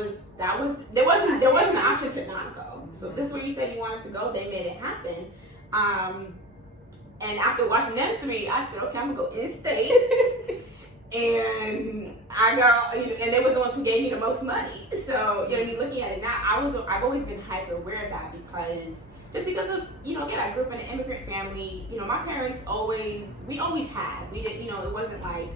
wasn't an option to not go. So if this is where you said you wanted to go, they made it happen. And after watching them 3, I said, okay, I'm gonna go in state. And I got, and they were the ones who gave me the most money. So, you know, me looking at it now, I've always been hyper aware of that because of, you know, again, I grew up in an immigrant family. You know, my parents we always had. We didn't, you know, it wasn't like,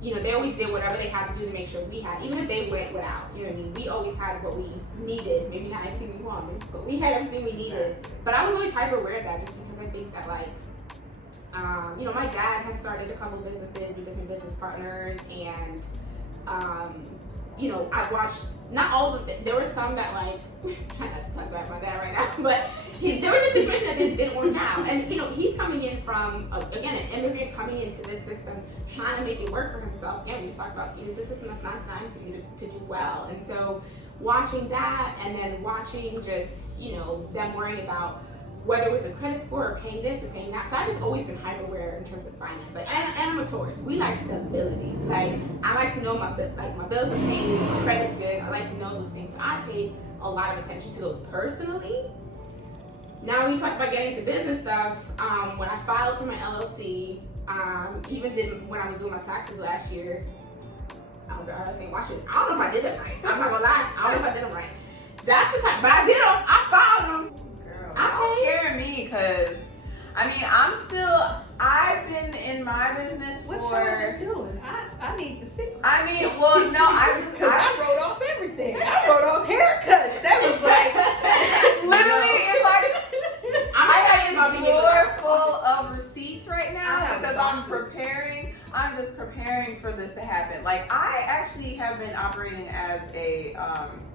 you know, they always did whatever they had to do to make sure we had, even if they went without, you know what I mean? We always had what we needed. Maybe not everything we wanted, but we had everything we needed. But I was always hyper aware of that just because I think that, like, you know, my dad has started a couple businesses with different business partners, and you know, I've watched not all of them. There were some that, like, try not to talk about my dad right now, but there was a situation that didn't work out. And you know, he's coming in from again an immigrant coming into this system, trying to make it work for himself. Again, we just talked about it's a system that's not designed for you to do well. And so watching that, and then watching just, you know, them worrying about whether it was a credit score or paying this or paying that. So I've just always been hyper aware in terms of finance. Like, and I'm a Taurus. We like stability. Like, I like to know my bills are paid, my credit's good. I like to know those things. So I paid a lot of attention to those personally. Now when you talk about getting into business stuff, when I filed for my LLC, even did when I was doing my taxes last year. I don't know if I did it right. I'm not gonna lie. I don't know if I did them right. That's the time, but I did them. I filed them. Y'all scare me because, I mean, I've been in my business for... What y'all doing? I need to see. I mean, well, no, I wrote off everything. I wrote off haircuts. That was like, literally, if I have a drawer full of receipts right now because I'm just preparing for this to happen. Like, I actually have been operating as a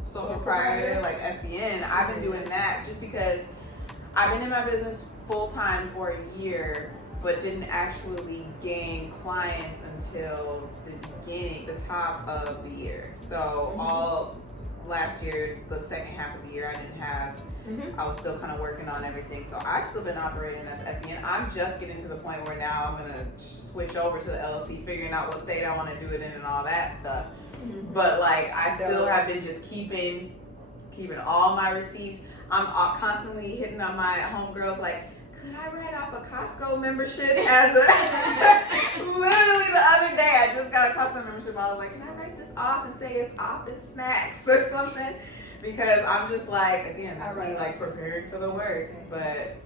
sole proprietor, like FBN. I've been doing that just because I've been in my business full time for a year, but didn't actually gain clients until the top of the year. So all last year, the second half of the year, I didn't have. I was still kind of working on everything. So I've still been operating as FBN. I'm just getting to the point where now I'm gonna switch over to the LLC, figuring out what state I want to do it in and all that stuff. But like, I still have been just keeping all my receipts. I'm constantly hitting on my homegirls like, could I write off a Costco membership as a... Literally the other day, I just got a Costco membership. I was like, can I write this off and say it's office snacks or something? Because I'm just like, again, it's me like preparing for the worst, but...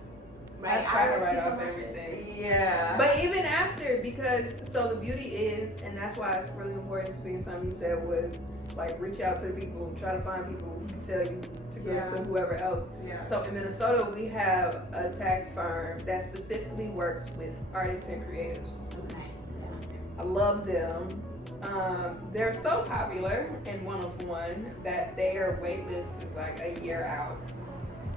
I try to write off everything. Yeah. But even after, because, so the beauty is, and that's why it's really important to be, something you said was, like, reach out to the people, try to find people who can tell you to go to whoever else. Yeah. So in Minnesota, we have a tax firm that specifically works with artists and creatives. I love them. They're so popular in one-of-one that their wait list is like a year out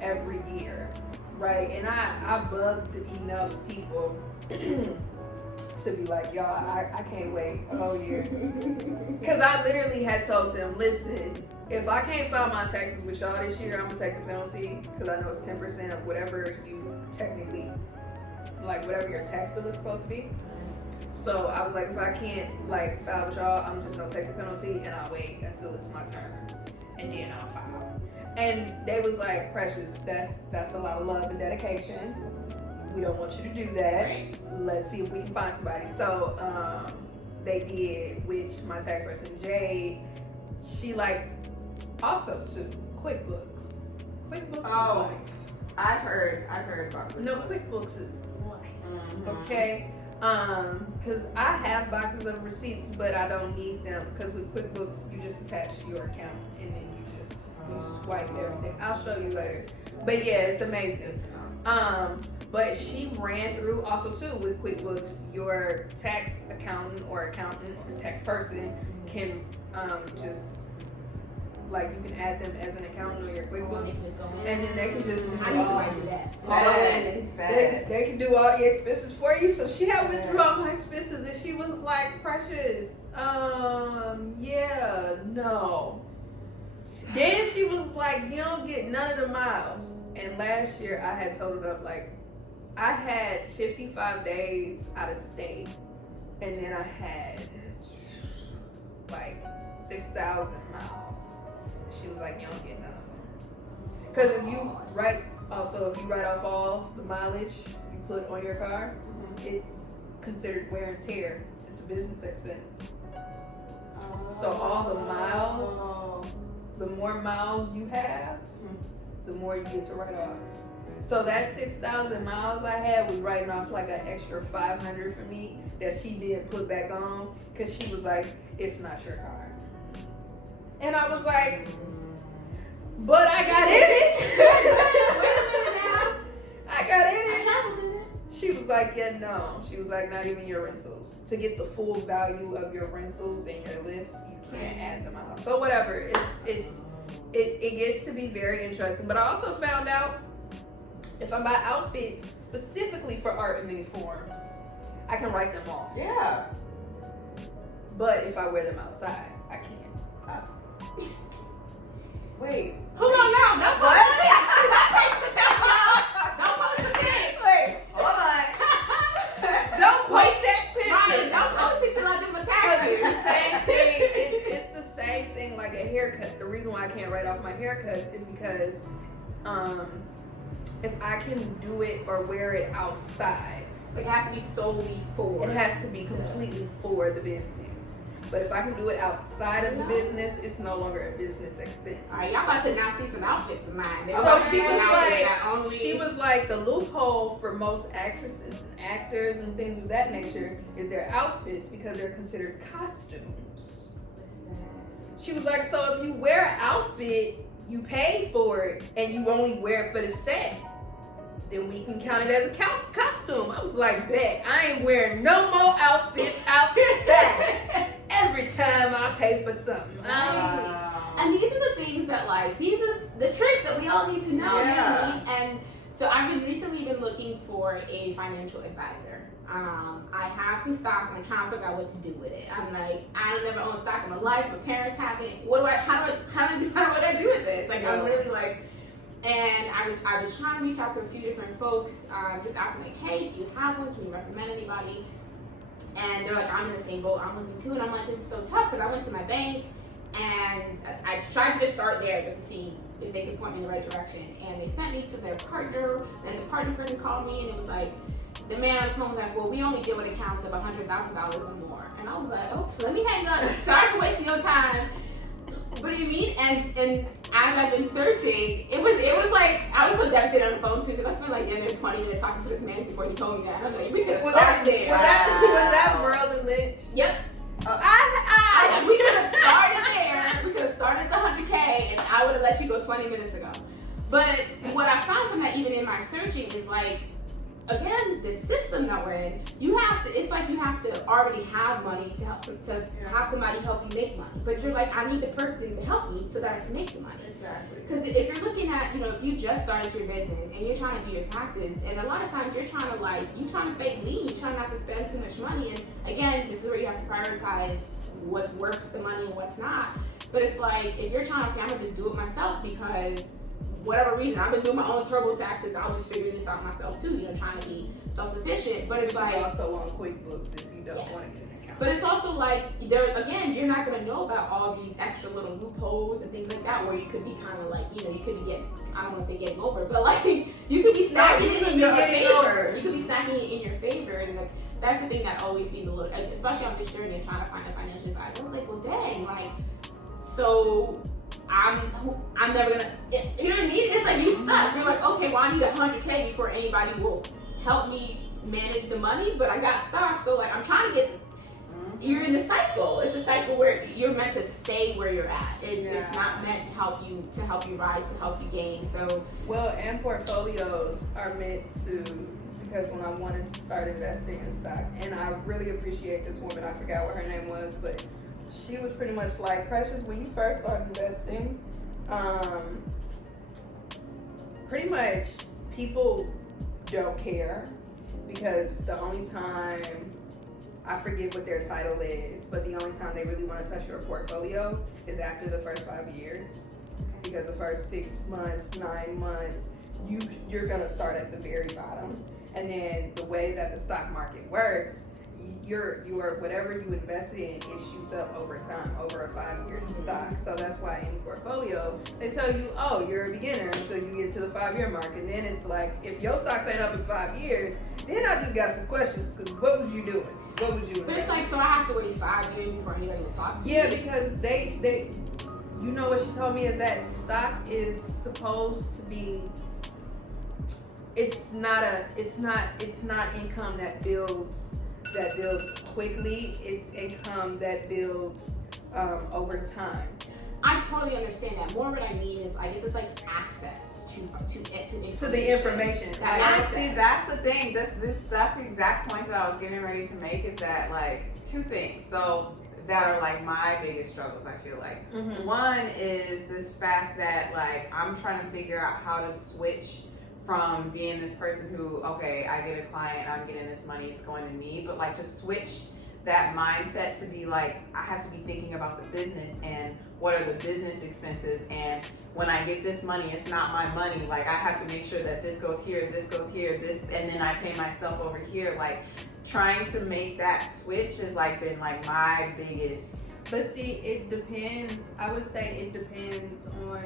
every year, right? And I bugged enough people to be like, y'all, I can't wait a whole year. Because I literally had told them, listen, if I can't file my taxes with y'all this year, I'm going to take the penalty, because I know it's 10% of whatever you technically, like whatever your tax bill is supposed to be. So I was like, if I can't like file with y'all, I'm just going to take the penalty and I'll wait until it's my turn. And then I'll file. And they was like, Precious, that's a lot of love and dedication. We don't want you to do that. Right. Let's see if we can find somebody. So they did, which my tax person Jade, she like also to QuickBooks. QuickBooks is life. I've heard about QuickBooks. No, QuickBooks is life. Okay. Because I have boxes of receipts, but I don't need them. Because with QuickBooks, you just attach your account and then you swipe everything. I'll show you later. But yeah, it's amazing. But she ran through also too with QuickBooks, your tax accountant or tax person can just like you can add them as an accountant on your QuickBooks, And and then they can just do I need somebody to do that. they can do all the expenses for you. So she had went through all my expenses, and she was like, Precious, yeah, no. Then she was like, you don't get none of the miles. And last year I had totaled up, like, I had 55 days out of state, and then I had like 6,000 miles. She was like, you don't get none of them. Because if you write off all the mileage you put on your car, it's considered wear and tear. It's a business expense. So all the miles, the more miles you have, the more you get to write off. So that 6,000 miles I had was writing off like an extra 500 for me that she did put back on, because she was like, it's not your car. And I was like, but I got in it. I got in it. She was like, yeah, no. She was like, not even your rentals. To get the full value of your rentals and your lifts, you can't add them out. So whatever, it gets to be very interesting. But I also found out, if I buy outfits specifically for art in many forms, I can write them off. Yeah. But if I wear them outside, I can't. Wait. Hold on now. Don't post the pics. Don't post the pics. Wait. Hold on. Don't post that picture. Mama, don't post it till I do my taxes. It's the same thing. It's the same thing like a haircut. The reason why I can't write off my haircuts is because if I can do it or wear it outside, It has to be solely for. it has to be completely for the business. But if I can do it outside of the business, it's no longer a business expense. All right, y'all about to now see some outfits of mine. So she was like, the loophole for most actresses and actors and things of that nature is their outfits, because they're considered costumes. She was like, so if you wear an outfit, you pay for it, and you only wear it for the set, then we can count it as a costume. I was like, bet, I ain't wearing no more outfits outside every time I pay for something. And these are the things that, like, these are the tricks that we all need to know. Yeah. You know what I mean? And so I've recently been looking for a financial advisor. I have some stock, and I'm trying to figure out what to do with it. I'm like, I don't never own stock in my life. My parents haven't. How do I do with this? Like, I'm really like, and I was trying to reach out to a few different folks, just asking like, hey, do you have one? Can you recommend anybody? And they're like, I'm in the same boat. I'm looking too, and I'm like, this is so tough, because I went to my bank and I tried to just start there just to see if they could point me in the right direction. And they sent me to their partner, and the partner person called me, and it was like, the man on the phone was like, well, we only deal with accounts of $100,000 or more. And I was like, oh, so let me hang up. Sorry for wasting your time. What do you mean? And as I've been searching, it was like, I was so devastated on the phone too, because I spent like 20 minutes talking to this man before he told me that. And I was like, we could have started there. Was that Merlin Lynch? Yep. We could have started there. We could have started the 100K, and I would have let you go 20 minutes ago. But what I found from that, even in my searching, is like, again, the system that we're in, it's like you have to already have money to have somebody help you make money. But you're like, I need the person to help me so that I can make the money. Exactly. Because if you're looking at, if you just started your business and you're trying to do your taxes, and a lot of times you're trying to stay lean, you're trying not to spend too much money. And again, this is where you have to prioritize what's worth the money and what's not. But it's like, if you're trying to, I'm gonna just do it myself because whatever reason, I've been doing my own turbo taxes, I'll just figure this out myself too, trying to be self-sufficient. But it's like, you also want QuickBooks if you don't want to get an account. But it's also like, you're not going to know about all these extra little loopholes and things like that, where you could be kind of like, you could be getting, I don't want to say getting over, but like, you could be stacking it in your favor. You could be stacking it in your favor. And like, that's the thing that always seemed a little, especially on this journey of trying to find a financial advisor. I was like, well, dang, like, so I'm never gonna, you know what I mean? It's like you stuck. You're like, okay, well, I need 100K before anybody will help me manage the money, but I got stock, so like I'm trying to get to, you're in the cycle. It's a cycle where you're meant to stay where you're at. It's not meant to help you rise, to help you gain. So and portfolios are meant to, because when I wanted to start investing in stock, and I really appreciate this woman, I forgot what her name was, but she was pretty much like, Precious, when you first started investing, pretty much people don't care because the only time, I forget what their title is, but the only time they really want to touch your portfolio is after the first 5 years. Because the first 6 months, 9 months, you're gonna start at the very bottom. And then the way that the stock market works, your whatever you invested in, it shoots up over time, over a 5-year stock. So that's why any portfolio, they tell you, oh, you're a beginner until you get to the 5-year mark. And then it's like, if your stocks ain't up in 5 years, then I just got some questions, because what was you doing? What was you? But it's like, so I have to wait 5 years before anybody will talk to you? Yeah, because they, you know what she told me is that stock is supposed to be, it's not income that builds quickly. It's income that builds over time. I totally understand that. More what I mean is, I guess it's like access to information. To the information. See, that's the thing. That's the exact point that I was getting ready to make, is that like 2 things. So that are like my biggest struggles, I feel like. One is this fact that like I'm trying to figure out how to switch from being this person who, okay, I get a client, I'm getting this money, it's going to me, but like to switch that mindset to be like, I have to be thinking about the business and what are the business expenses, and when I get this money, it's not my money. Like I have to make sure that this goes here, this, and then I pay myself over here. Like trying to make that switch has like been like my biggest. But see, it depends. I would say it depends on,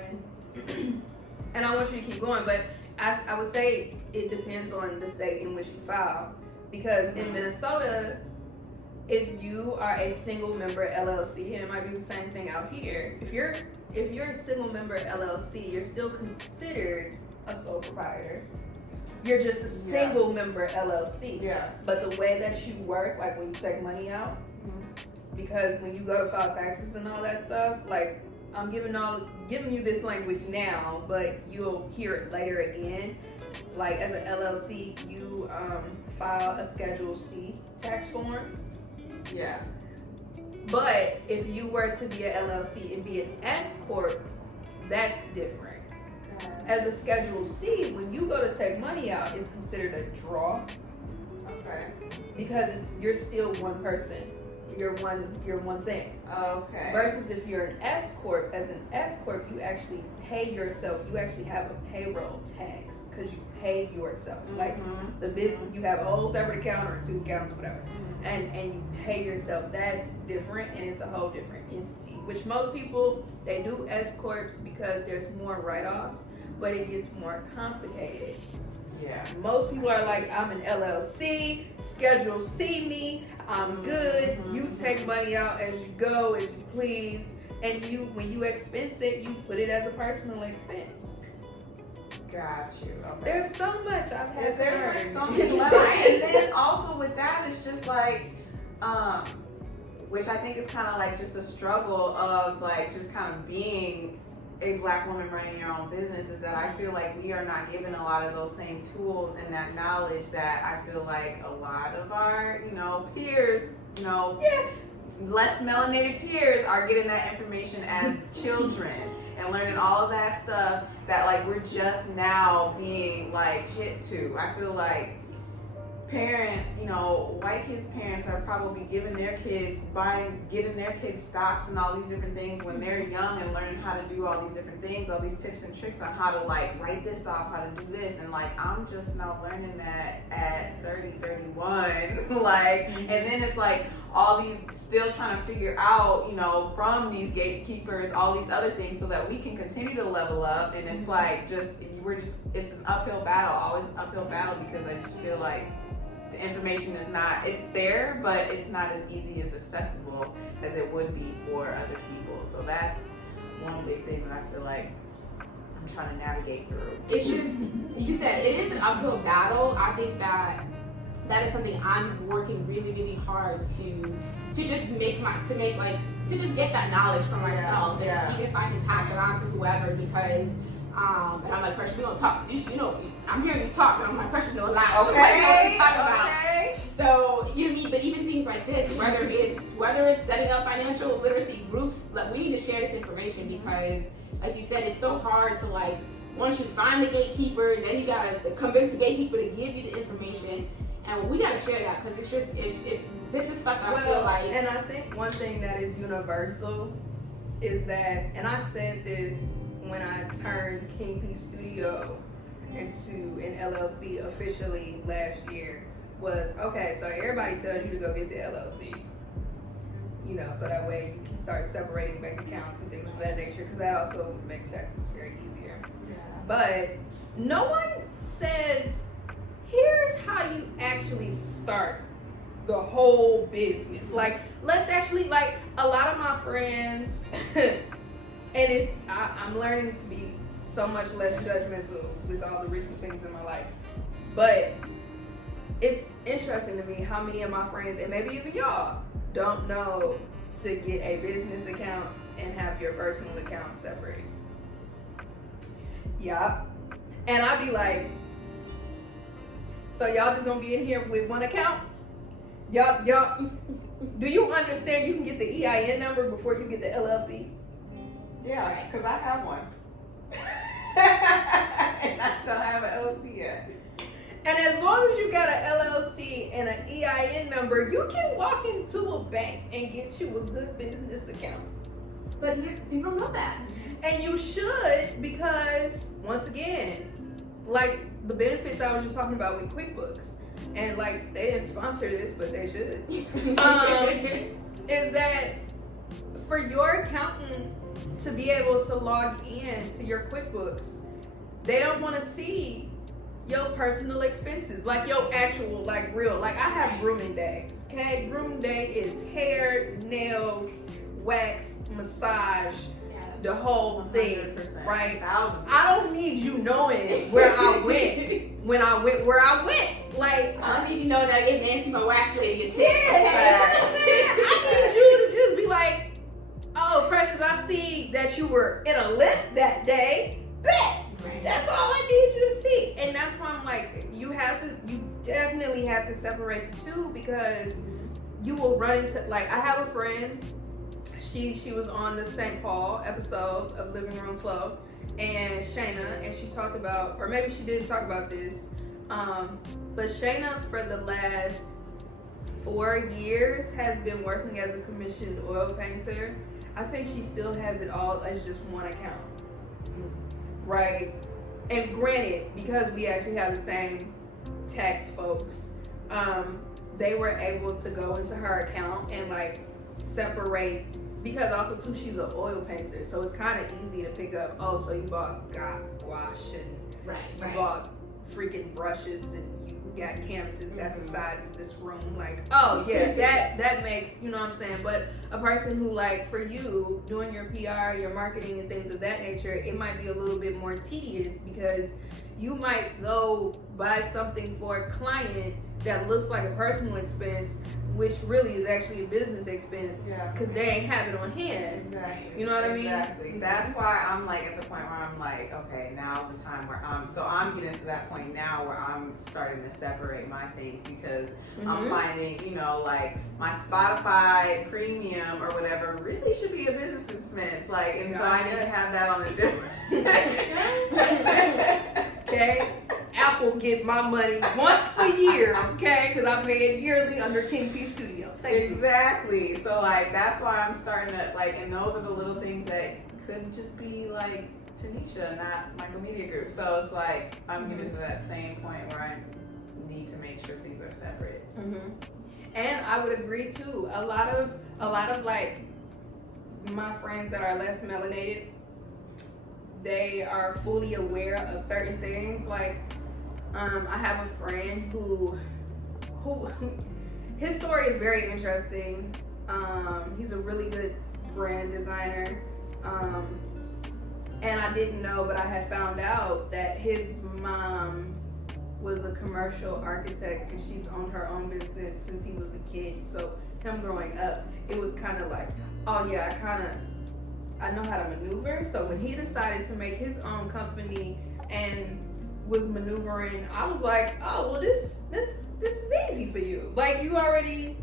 and I want you to keep going, but I would say it depends on the state in which you file. Because in Minnesota, if you are a single member LLC, and it might be the same thing out here, if you're a single member LLC, you're still considered a sole proprietor. You're just a single member LLC. Yeah. But the way that you work, like when you take money out, because when you go to file taxes and all that stuff, like I'm giving you this language now, but you'll hear it later again. Like as an LLC, you file a Schedule C tax form. Yeah. But if you were to be an LLC and be an S corp, that's different. As a Schedule C, when you go to take money out, it's considered a draw. Okay. Because you're still one person. You're one thing. Okay. Versus if you're an S corp, as an S corp, you actually pay yourself. You actually have a payroll tax because you pay yourself. Like the business, you have a whole separate account or 2 accounts, whatever, and you pay yourself. That's different, and it's a whole different entity. Which most people, they do S corps because there's more write-offs, but it gets more complicated. Yeah. Most people are like, I'm an LLC, Schedule C me, I'm good. You take money out as you go, as you please, and when you expense it, you put it as a personal expense. Got you. Okay. There's so much I've had to There's learn. like something left, and then also with that, it's just like, which I think is kind of like just a struggle of like just kind of being a Black woman running your own business, is that I feel like we are not given a lot of those same tools and that knowledge that I feel like a lot of our, peers, less melanated peers are getting that information as children and learning all of that stuff that like we're just now being like hit to. I feel like parents, white kids' parents are probably getting their kids stocks and all these different things when they're young and learning how to do all these different things, all these tips and tricks on how to like write this off, how to do this, and like I'm just now learning that at 30, 31, like, and then it's like all these still trying to figure out, from these gatekeepers, all these other things so that we can continue to level up, and it's like it's an uphill battle, always an uphill battle, because I just feel like the information it's there, but it's not as easy as accessible as it would be for other people. So that's one big thing that I feel like I'm trying to navigate through. It's just, you said it is an uphill battle. I think that is something I'm working really, really hard to just get that knowledge for myself. And even if I can pass it on to whoever, because And I'm like, Precious, we gonna talk. You know, I'm hearing you talk, and I'm like, Precious know a lot. Okay. Precious know what she's talking about. Okay. So you need, but even things like this, whether it's setting up financial literacy groups, like we need to share this information because, like you said, it's so hard to like once you find the gatekeeper, then you gotta convince the gatekeeper to give you the information, and we gotta share that because it's this is stuff I feel like. And I think one thing that is universal is that, and I said this when I turned King P Studio into an LLC officially last year, was okay, so everybody tells you to go get the LLC, you know, so that way you can start separating bank accounts and things of that nature, because that also makes taxes very easier. Yeah. But no one says, here's how you actually start the whole business. Like, let's actually, like, a lot of my friends, and I'm learning to be so much less judgmental with all the recent things in my life. But it's interesting to me how many of my friends, and maybe even y'all, don't know to get a business account and have your personal account separate. Yeah. And I'd be like, so y'all just gonna be in here with one account? Y'all, do you understand you can get the EIN number before you get the LLC? Yeah, because I have one. And I don't have an LLC yet. And as long as you got an LLC and an EIN number, you can walk into a bank and get you a good business account. But people don't know that. And you should, because once again, like the benefits I was just talking about with QuickBooks, and like they didn't sponsor this, but they should, is that for your accountant to be able to log in to your QuickBooks, they don't want to see your personal expenses, like your actual, like real, like I have grooming days, okay? Grooming day is hair, nails, wax, massage, the whole thing, right? I don't need you knowing where I went when I went where I went. Like, I don't need you to know that I gave Nancy my wax lady a tip. Yeah, you know what I'm saying? I need you to just be like, oh, Precious, I see that you were in a lift that day. Bet. Right. That's all I need you to see. And that's why I'm like, you definitely have to separate the two, because you will run into, like, I have a friend, she was on the St. Paul episode of Living Room Flow, and Shayna, and she talked about, or maybe she didn't talk about this, but Shayna for the last 4 years has been working as a commissioned oil painter. I think she still has it all as just one account. Right? And granted, because we actually have the same tax folks, they were able to go into her account and like separate, because also too she's an oil painter, so it's kind of easy to pick up, oh, so you bought gouache and you bought freaking brushes and you got canvases that's the size of this room, like, oh yeah, that makes, you know what I'm saying. But a person who, like, for you doing your PR, your marketing and things of that nature, it might be a little bit more tedious, because you might go buy something for a client that looks like a personal expense, which really is actually a business expense, because they ain't have it on hand. Exactly. You know what I mean? Exactly. That's why I'm like at the point where I'm like, okay, now's the time where I'm getting to that point now where I'm starting to separate my things, because I'm finding, you know, like my Spotify premium or whatever really should be a business expense. Like, and so I need to have that on a different. Okay? Apple get my money once a year, okay? Because I pay it yearly under King P Studio. Exactly. So like that's why I'm starting to like, and those are the little things that could just be like Tanisha, not Michael Media Group. So it's like I'm getting to that same point where I need to make sure things are separate. And I would agree too. A lot of like my friends that are less melanated, they are fully aware of certain things. Like, I have a friend who his story is very interesting. He's a really good brand designer. And I didn't know, but I had found out that his mom was a commercial architect, and she's owned her own business since he was a kid. So him growing up, it was kind of like, oh yeah, I kind of I know how to maneuver. So when he decided to make his own company and was maneuvering, I was like, oh well, this is easy for you. Like, you already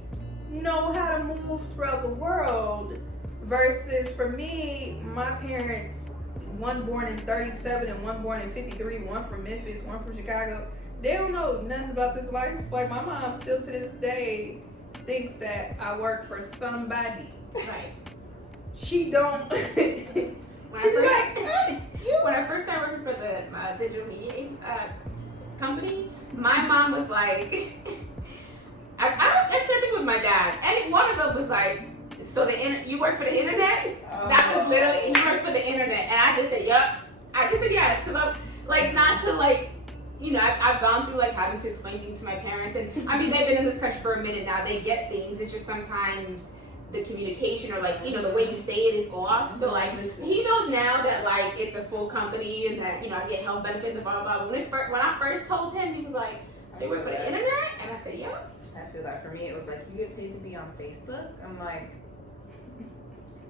know how to move throughout the world. Versus for me, my parents, one born in 37 and one born in 53, one from Memphis, one from Chicago. They don't know nothing about this life. Like, my mom still to this day thinks that I work for somebody. Right. She don't. When I first started working for the digital media company, my mom was like, actually I think it was my dad, and one of them was like, so you work for the internet? That was literally, you work for the internet, and I just said, yup. I just said yes, because I'm like, not to like, you know, I've gone through like having to explain things to my parents, and I mean, they've been in this country for a minute now. They get things. It's just sometimes the communication or like, you know, the way you say it is off. So like, he knows now that like it's a full company and that, you know, I get health benefits and blah blah blah. When I first told him, he was like, so you work for the internet? And I said, yeah. I feel that for me, it was like, you get paid to be on Facebook? I'm like,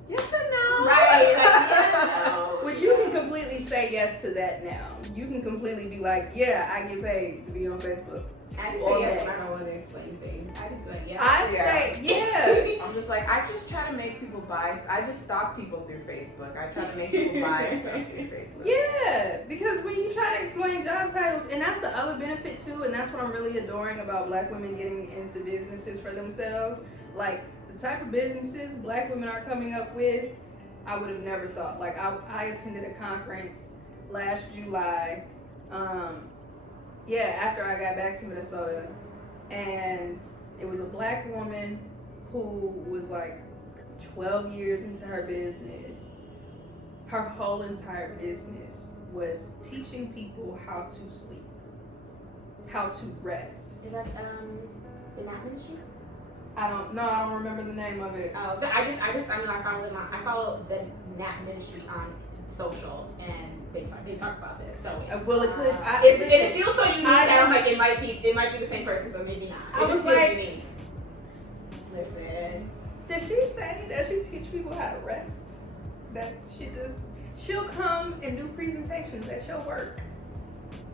yes or no? Right. Like, yeah, no. Which you can completely say yes to that now. You can completely be like, yeah, I get paid to be on Facebook. I just say yes when I don't want to explain things. I just be like, yeah. I say yeah. I'm just like, I just try to make people buy. I just stalk people through Facebook. I try to make people buy stuff through Facebook. Yeah, because when you try to explain job titles, and that's the other benefit too, and that's what I'm really adoring about Black women getting into businesses for themselves. Like, the type of businesses Black women are coming up with, I would have never thought. Like, I attended a conference last July, after I got back to Minnesota, and it was a Black woman who was like 12 years into her business. Her whole entire business was teaching people how to sleep, how to rest. Is that the Nap Ministry? I don't remember the name of it. Oh, I know I follow the Nap Ministry on social, and they talk about this. So well, it could. It feels so unique. I'm like, it might be the same person, but maybe not. I was like, unique. Listen, did she say that she teach people how to rest? That she'll come and do presentations at your work,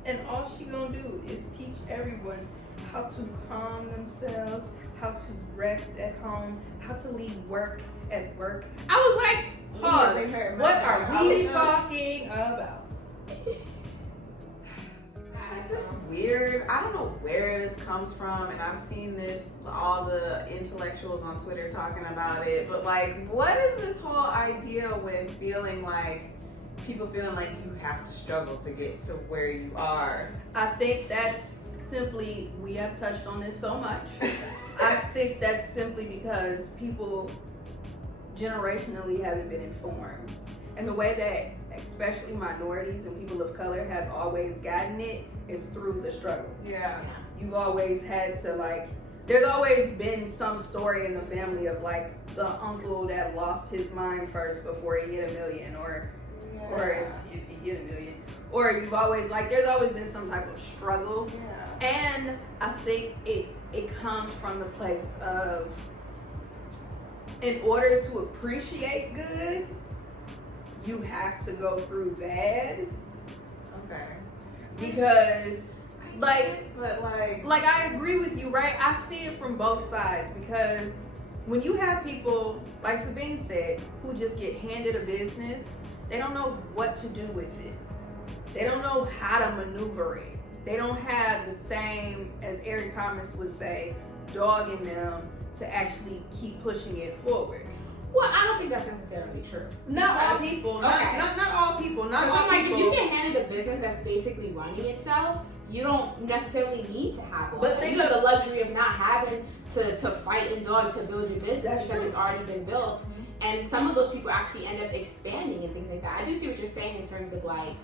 and all she gonna do is teach everyone how to calm themselves, how to rest at home, how to leave work at work. I was like, pause. What are we talking about? It's just weird. I don't know where this comes from, and I've seen this, all the intellectuals on Twitter talking about it, but like, what is this whole idea with feeling like, people feeling like you have to struggle to get to where you are? I think that's simply, we have touched on this so much. I think that's simply because people generationally haven't been informed. And the way that especially minorities and people of color have always gotten it is through the struggle. Yeah. You've always had to, like, there's always been some story in the family of like the uncle that lost his mind first before he hit $1 million, or if he hit $1 million. Or you've always, like, there's always been some type of struggle. Yeah. And I think it comes from the place of, in order to appreciate good, you have to go through bad. Okay. Because, like I agree with you, right? I see it from both sides, because when you have people, like Sabine said, who just get handed a business, they don't know what to do with it. They don't know how to maneuver it. They don't have the same, as Eric Thomas would say, dog in them to actually keep pushing it forward. Well, I don't think that's necessarily true. Not all people. Okay. Not all people. Not all like, people. if you get handed a business that's basically running itself, you don't necessarily need to have one. But you have the luxury of not having to fight and dog to build your business because it's already been built. Mm-hmm. And some of those people actually end up expanding and things like that. I do see what you're saying in terms of like,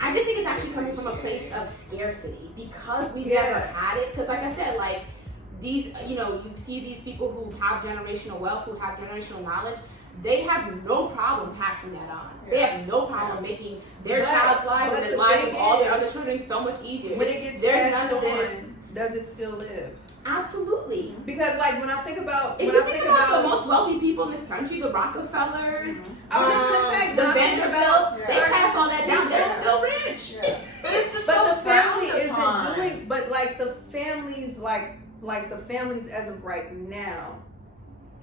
I just think it's actually coming from a place of scarcity because we've never had it. Because like I said, like these, you know, you see these people who have generational wealth, who have generational knowledge, they have no problem passing that on. They have no problem making their child's lives and the lives of all their other children so much easier. When it gets passed on, does it still live? Absolutely. Because like when I think about If you think about the most wealthy people in this country, the Rockefellers, I was just gonna say the Vanderbilts, they pass all that down. They're still rich. Yeah. But it's just but so the family frowned upon. isn't doing. But like the families, like the families as of right now,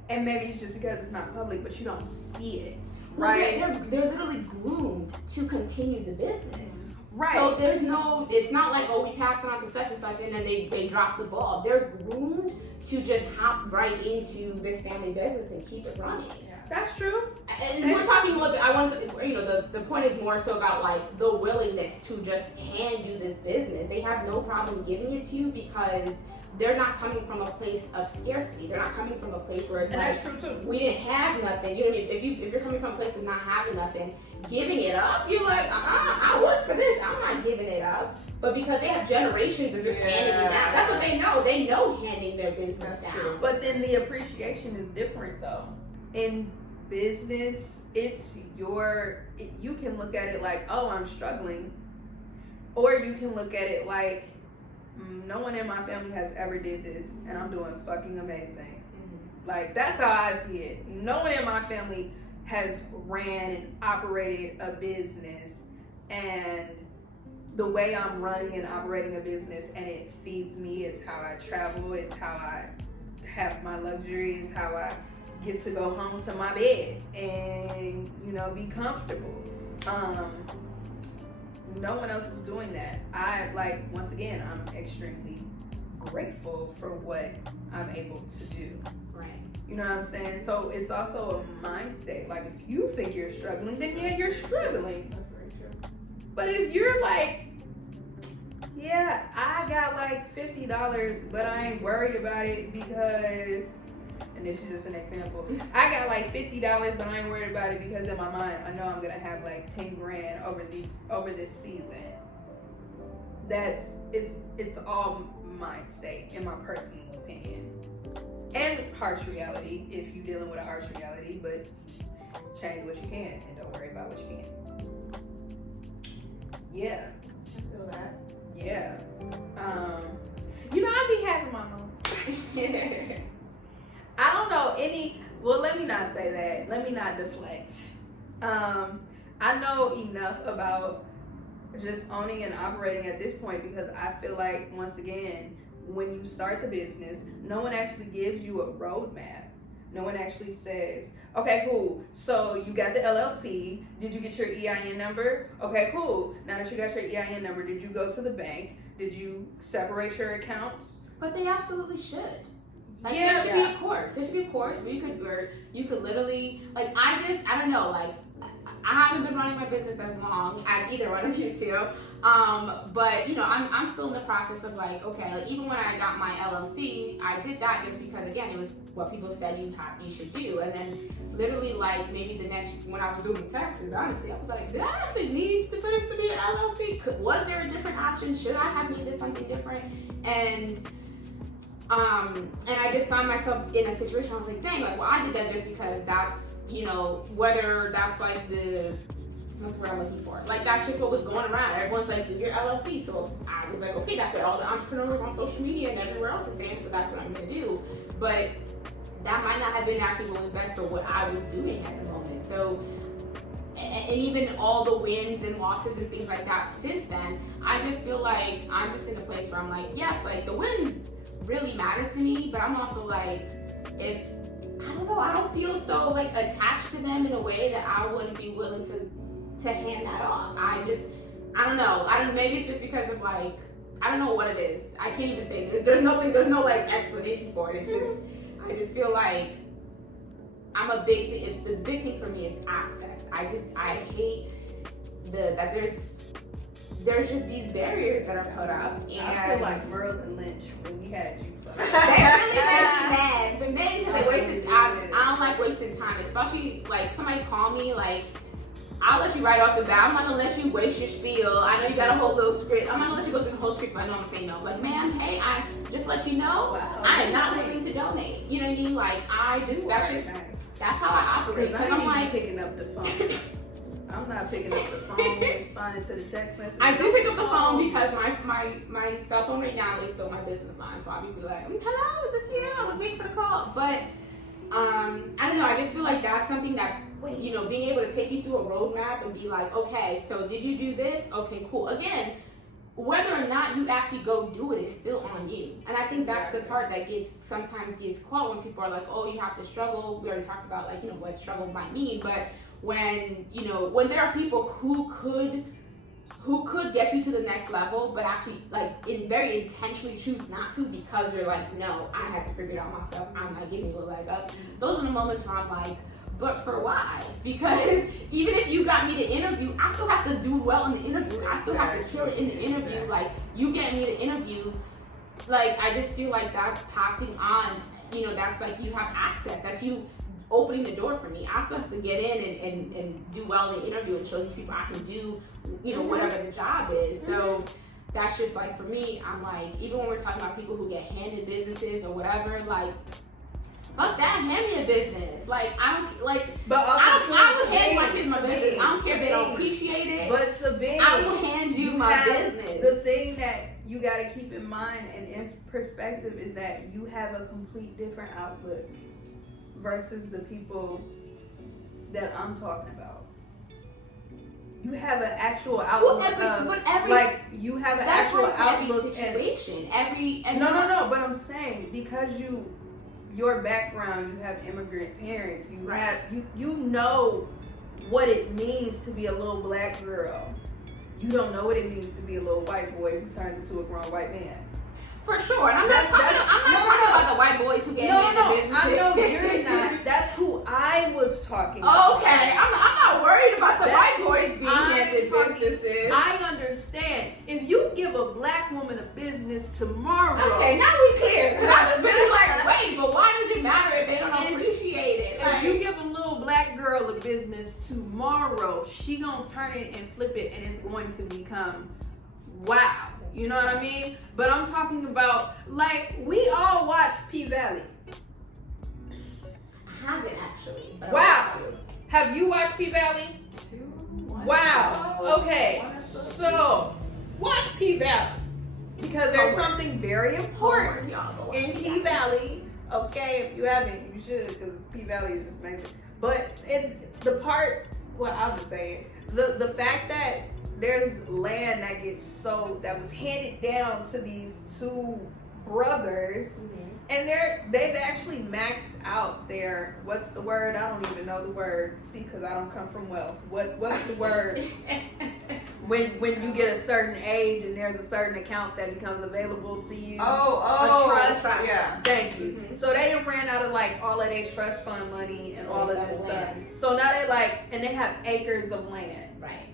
and maybe it's just because it's not public, but you don't see it, right? They're literally groomed to continue the business. Right. So there's no, it's not like, oh, we pass it on to such and such and then they drop the ball. They're groomed to just hop right into this family business and keep it running. Yeah. That's true. And we're talking a little bit, I want to, you know, the point is more so about like the willingness to just hand you this business. They have no problem giving it to you because they're not coming from a place of scarcity. They're not coming from a place where it's And like, that's true too. we didn't have nothing. You know, if you're coming from a place of not having nothing, giving it up, you're like, I work for this. I'm not giving it up. But because they have generations of just handing it down, that's what they know. They know handing their business down. True. But then the appreciation is different though. In business, it's you can look at it like, oh, I'm struggling. Or you can look at it like, no one in my family has ever did this and I'm doing fucking amazing. Like, that's how I see it. No one in my family has ran and operated a business, and the way I'm running and operating a business and it feeds me, it's how I travel, it's how I have my luxury, it's how I get to go home to my bed and, you know, be comfortable. No one else is doing that. Once again, I'm extremely grateful for what I'm able to do. Right. You know what I'm saying? So it's also a mind state. Like, if you think you're struggling, then yeah, you're struggling. That's very true. But if you're like, yeah, I got like $50, but I ain't worried about it because, and this is just an example, I got like $50, but I ain't worried about it because in my mind, I know I'm gonna have like 10 grand over this season. It's all mind state, in my personal opinion. And harsh reality, if you're dealing with a harsh reality, but change what you can and don't worry about what you can't. Yeah. I feel that. Yeah. You know, I be having my moments. I don't know well, let me not say that. Let me not deflect. I know enough about just owning and operating at this point because I feel like, once again, when you start the business, no one actually gives you a roadmap. No one actually says, okay, cool. So you got the LLC. Did you get your EIN number? Okay, cool. Now that you got your EIN number, did you go to the bank? Did you separate your accounts? But they absolutely should. Like, Yeah. there should be a course. There should be a course where you could literally, like, I don't know, like, I haven't been running my business as long as either one of you two. But you know, I'm still in the process of like, okay, like even when I got my LLC, I did that just because, again, it was what people said you should do. And then literally, like, maybe the next, when I was doing taxes, honestly, I was like, did I actually need for this to be an LLC? Was there a different option? Should I have needed something different? And I just found myself in a situation where I was like, dang, like, well, I did that just because that's, you know, whether that's like what's the word I'm looking for? Like, that's just what was going around. Everyone's like, do your LLC. So I was like, okay, that's what all the entrepreneurs on social media and everywhere else is saying, so that's what I'm gonna do. But that might not have been actually what was best for what I was doing at the moment. So, and even all the wins and losses and things like that since then, I just feel like I'm just in a place where I'm like, yes, like the wins really matter to me, but I'm also like, I don't know, I don't feel so like attached to them in a way that I wouldn't be willing to hand that off. I don't know, maybe it's just because of like, I don't know what it is. I can't even say this. There's no like explanation for it. It's just, I just feel like the big thing for me is access. I hate that there's just these barriers that are put up. And I feel like Merle and Lynch when we had you. They really made me mad. But maybe because they wasted time. I don't like wasting time, especially like somebody call me, like, I'll let you right off the bat. I'm not gonna let you waste your spiel. I know you got a whole little script. I'm not gonna let you go through the whole script if I know I'm saying no. Like, ma'am, hey, I just let you know, Wow. I am not willing to donate. You know what I mean? Like, that's how I operate. Because Because I'm I'm like, picking up the phone. I'm not picking up the phone, responding to the text message. I do pick up the phone because my cell phone right now is still my business line. So I'll be like, hello, is this you? I was waiting for the call. But I don't know. I just feel like that's something that, you know, being able to take you through a roadmap and be like, okay, so did you do this? Okay, cool. Again, whether or not you actually go do it is still on you. And I think that's the part that sometimes gets caught when people are like, oh, you have to struggle. We already talked about, like, you know, what struggle might mean. But when, you know, when there are people who could get you to the next level, but actually, like, very intentionally choose not to because you're like, no, I had to figure it out myself. I'm not giving you a leg up. Those are the moments where I'm like, but for why? Because even if you got me the interview, I still have to do well in the interview. I still have to kill it in the interview. Like, you get me the interview, like, I just feel like that's passing on, you know, that's like you have access. That's you opening the door for me. I still have to get in and do well in the interview and show these people I can do, you know, whatever the job is. So that's just like, for me, I'm like, even when we're talking about people who get handed businesses or whatever, like, fuck that, hand me a business. Like, I don't, like, but also I would hand my kids my business. I don't care if they don't appreciate it. But Sabine, I will hand you my business. The thing that you got to keep in mind and in perspective is that you have a complete different outlook versus the people that I'm talking about. You have an actual outlook. You have an actual outlook. Every situation, No. But I'm saying, because your background, you have immigrant parents, you know what it means to be a little black girl. You don't know what it means to be a little white boy who turns into a grown white man. For sure. And I'm not talking about the white boys who get handed businesses. I know you're not. That's who I was talking about. Okay. I'm not worried about the white boys being handed businesses. I understand. If you give a black woman a business tomorrow. Okay, now we clear. Because I was really like, wait, but why does it matter if they don't appreciate it? If you give a little black girl a business tomorrow, she gonna turn it and flip it, and it's going to become wow. You know what I mean? But I'm talking about, like, we all watch P-Valley. I haven't actually. Wow. Have you watched P-Valley? Wow. Okay. So, watch P-Valley. Because there's something very important in P-Valley. Okay, if you haven't, you should, because P-Valley is just amazing. But I'll just say it. The fact that there's land that was handed down to these two brothers, and they've actually maxed out their, what's the word? I don't even know the word. See, because I don't come from wealth. What's the word? when you get a certain age and there's a certain account that becomes available to you. A trust. Yeah. Thank you. So they done ran out of, like, all of their trust fund money and all of this stuff. So now and they have acres of land. Right.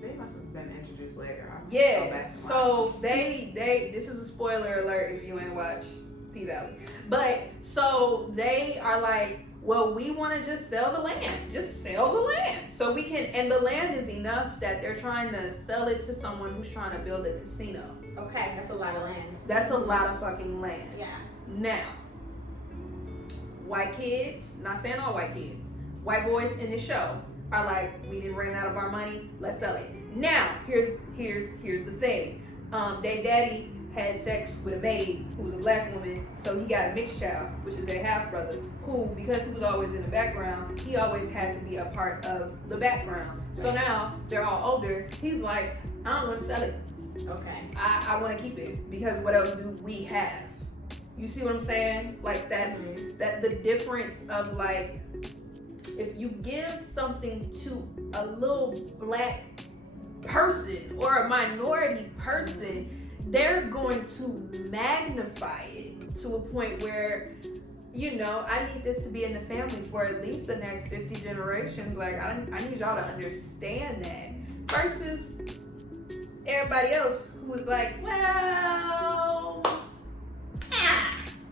They must have been introduced later. Yeah, so this is a spoiler alert if you ain't watched P-Valley. But so they are like, well, we want to just sell the land. So we can, and the land is enough that they're trying to sell it to someone who's trying to build a casino. Okay, that's a lot of land. That's a lot of fucking land. Yeah. Now, white kids, not saying all white kids, white boys in this show are like, we didn't run out of our money, let's sell it. Now, here's the thing. Their daddy had sex with a maid who was a black woman, so he got a mixed child, which is their half brother, who, because he was always in the background, he always had to be a part of the background. So now they're all older. He's like, I don't want to sell it. Okay. I want to keep it, because what else do we have? You see what I'm saying? Like, that's the difference of, like, if you give something to a little black person or a minority person, they're going to magnify it to a point where, you know, I need this to be in the family for at least the next 50 generations. Like, I need y'all to understand that. Versus everybody else who was like, well,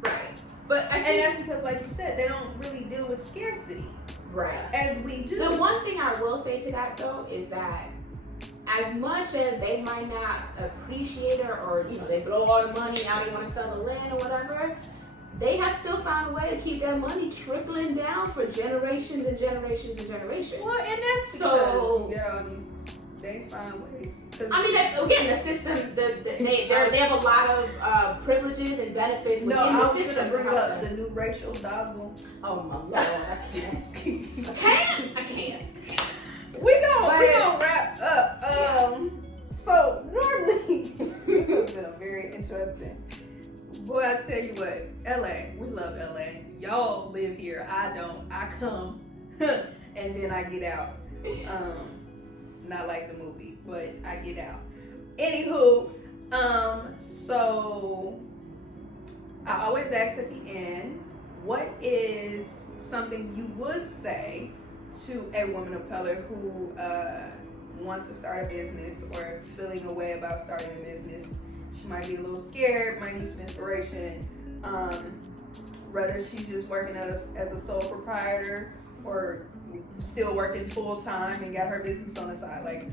right. But and that's because, like you said, they don't really deal with scarcity. Right. As we do. The one thing I will say to that, though, is that as much as they might not appreciate it, or, you know, they blow all the money, now they want to sell the land or whatever, they have still found a way to keep that money trickling down for generations and generations and generations. Well, and that's So, because, they find ways. I mean, again, the system, they have a lot of privileges and benefits within the system. I was gonna bring up the new racial dazzle. Oh my Lord, I can't. I can't. We gonna wrap up. So normally, it's been a very interesting. Boy, I tell you what, LA, we love LA. Y'all live here. I don't. I come, and then I get out. Not like the movie, but I get out. Anywho, so I always ask at the end, what is something you would say to a woman of color who wants to start a business or feeling a way about starting a business? She might be a little scared, might need some inspiration. Whether she's just working as a sole proprietor or still working full time and got her business on the side, like,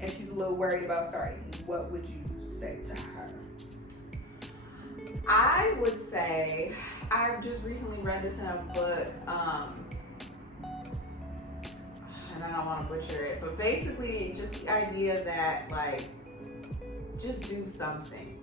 and she's a little worried about starting. What would you say to her? I would say, I just recently read this in a book, and I don't want to butcher it, but basically just the idea that, like, just do something.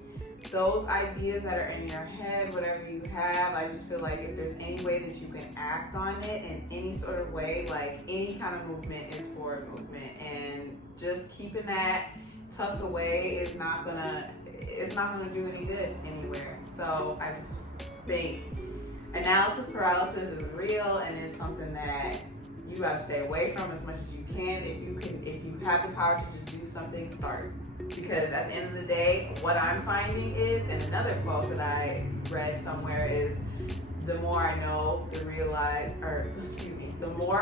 Those ideas that are in your head, whatever you have, I just feel like if there's any way that you can act on it in any sort of way, like any kind of movement is forward movement, and just keeping that tucked away is not gonna do any good anywhere. So I just think analysis paralysis is real, and it's something that you gotta stay away from as much as you can. If you have the power to just do something, start. Because at the end of the day, what I'm finding is, and another quote that I read somewhere is, the more I know, the more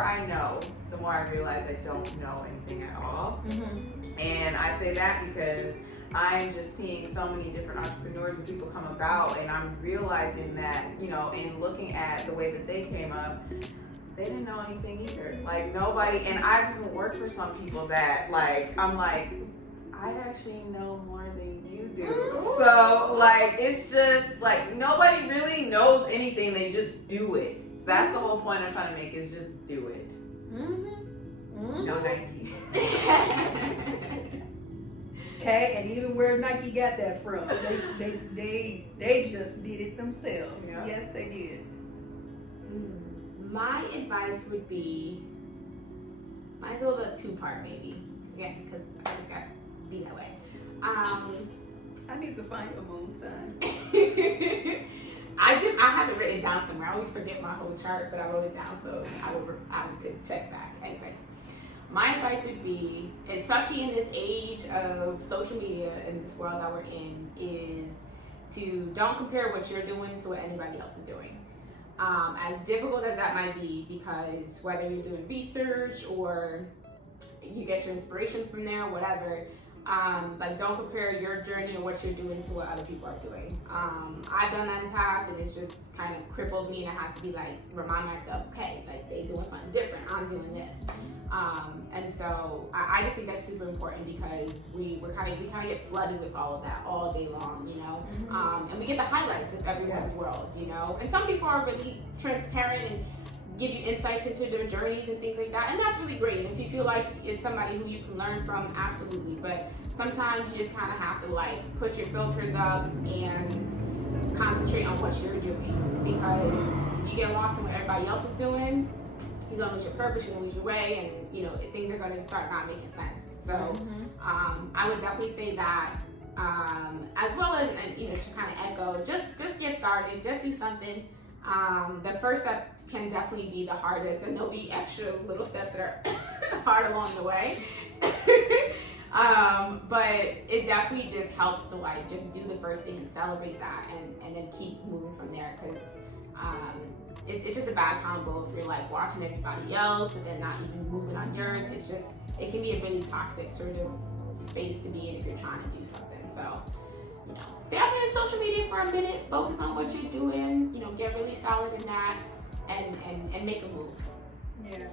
I know, the more I realize I don't know anything at all. Mm-hmm. And I say that because I'm just seeing so many different entrepreneurs and people come about, and I'm realizing that, you know, in looking at the way that they came up, they didn't know anything either. Like, nobody, and I've even worked for some people that, like, I'm like, I actually know more than you do. So, like, it's just, like, nobody really knows anything. They just do it. So that's the whole point I'm trying to make, is just do it. Mm-hmm. Mm-hmm. No Nike. Okay, and even where Nike got that from, they just did it themselves. Yeah. Yes, they did. My advice would be, mine's a little bit two-part maybe. Again, because I just got be that way. I need to find a moon sign. I have it written down somewhere. I always forget my whole chart, but I wrote it down so I could check back. Anyways, my advice would be, especially in this age of social media and this world that we're in, is to don't compare what you're doing to what anybody else is doing. As difficult as that might be, because whether you're doing research or you get your inspiration from there, whatever, like, don't compare your journey and what you're doing to what other people are doing. I've done that in the past, and it's just kind of crippled me, and I had to be like, remind myself, okay, like, they doing something different, I'm doing this. And so I just think that's super important, because we kind of get flooded with all of that all day long, you know. Mm-hmm. And we get the highlights of everyone's world, you know. And some people are really transparent and give you insights into their journeys and things like that, and that's really great. And if you feel like it's somebody who you can learn from, absolutely. But sometimes you just kind of have to, like, put your filters up and concentrate on what you're doing, because you get lost in what everybody else is doing, you're gonna lose your purpose, you're gonna lose your way, and, you know, things are gonna start not making sense. So I would definitely say that, as well as, and, you know, to kind of echo, just get started, just do something. The first step can definitely be the hardest, and there'll be extra little steps that are hard along the way. But it definitely just helps to, like, just do the first thing and celebrate that, and then keep moving from there, because it's just a bad combo if you're, like, watching everybody else but then not even moving on yours. It can be a really toxic sort of space to be in if you're trying to do something. So, you know, stay off of social media for a minute, focus on what you're doing, you know, get really solid in that, and make a move. Yeah.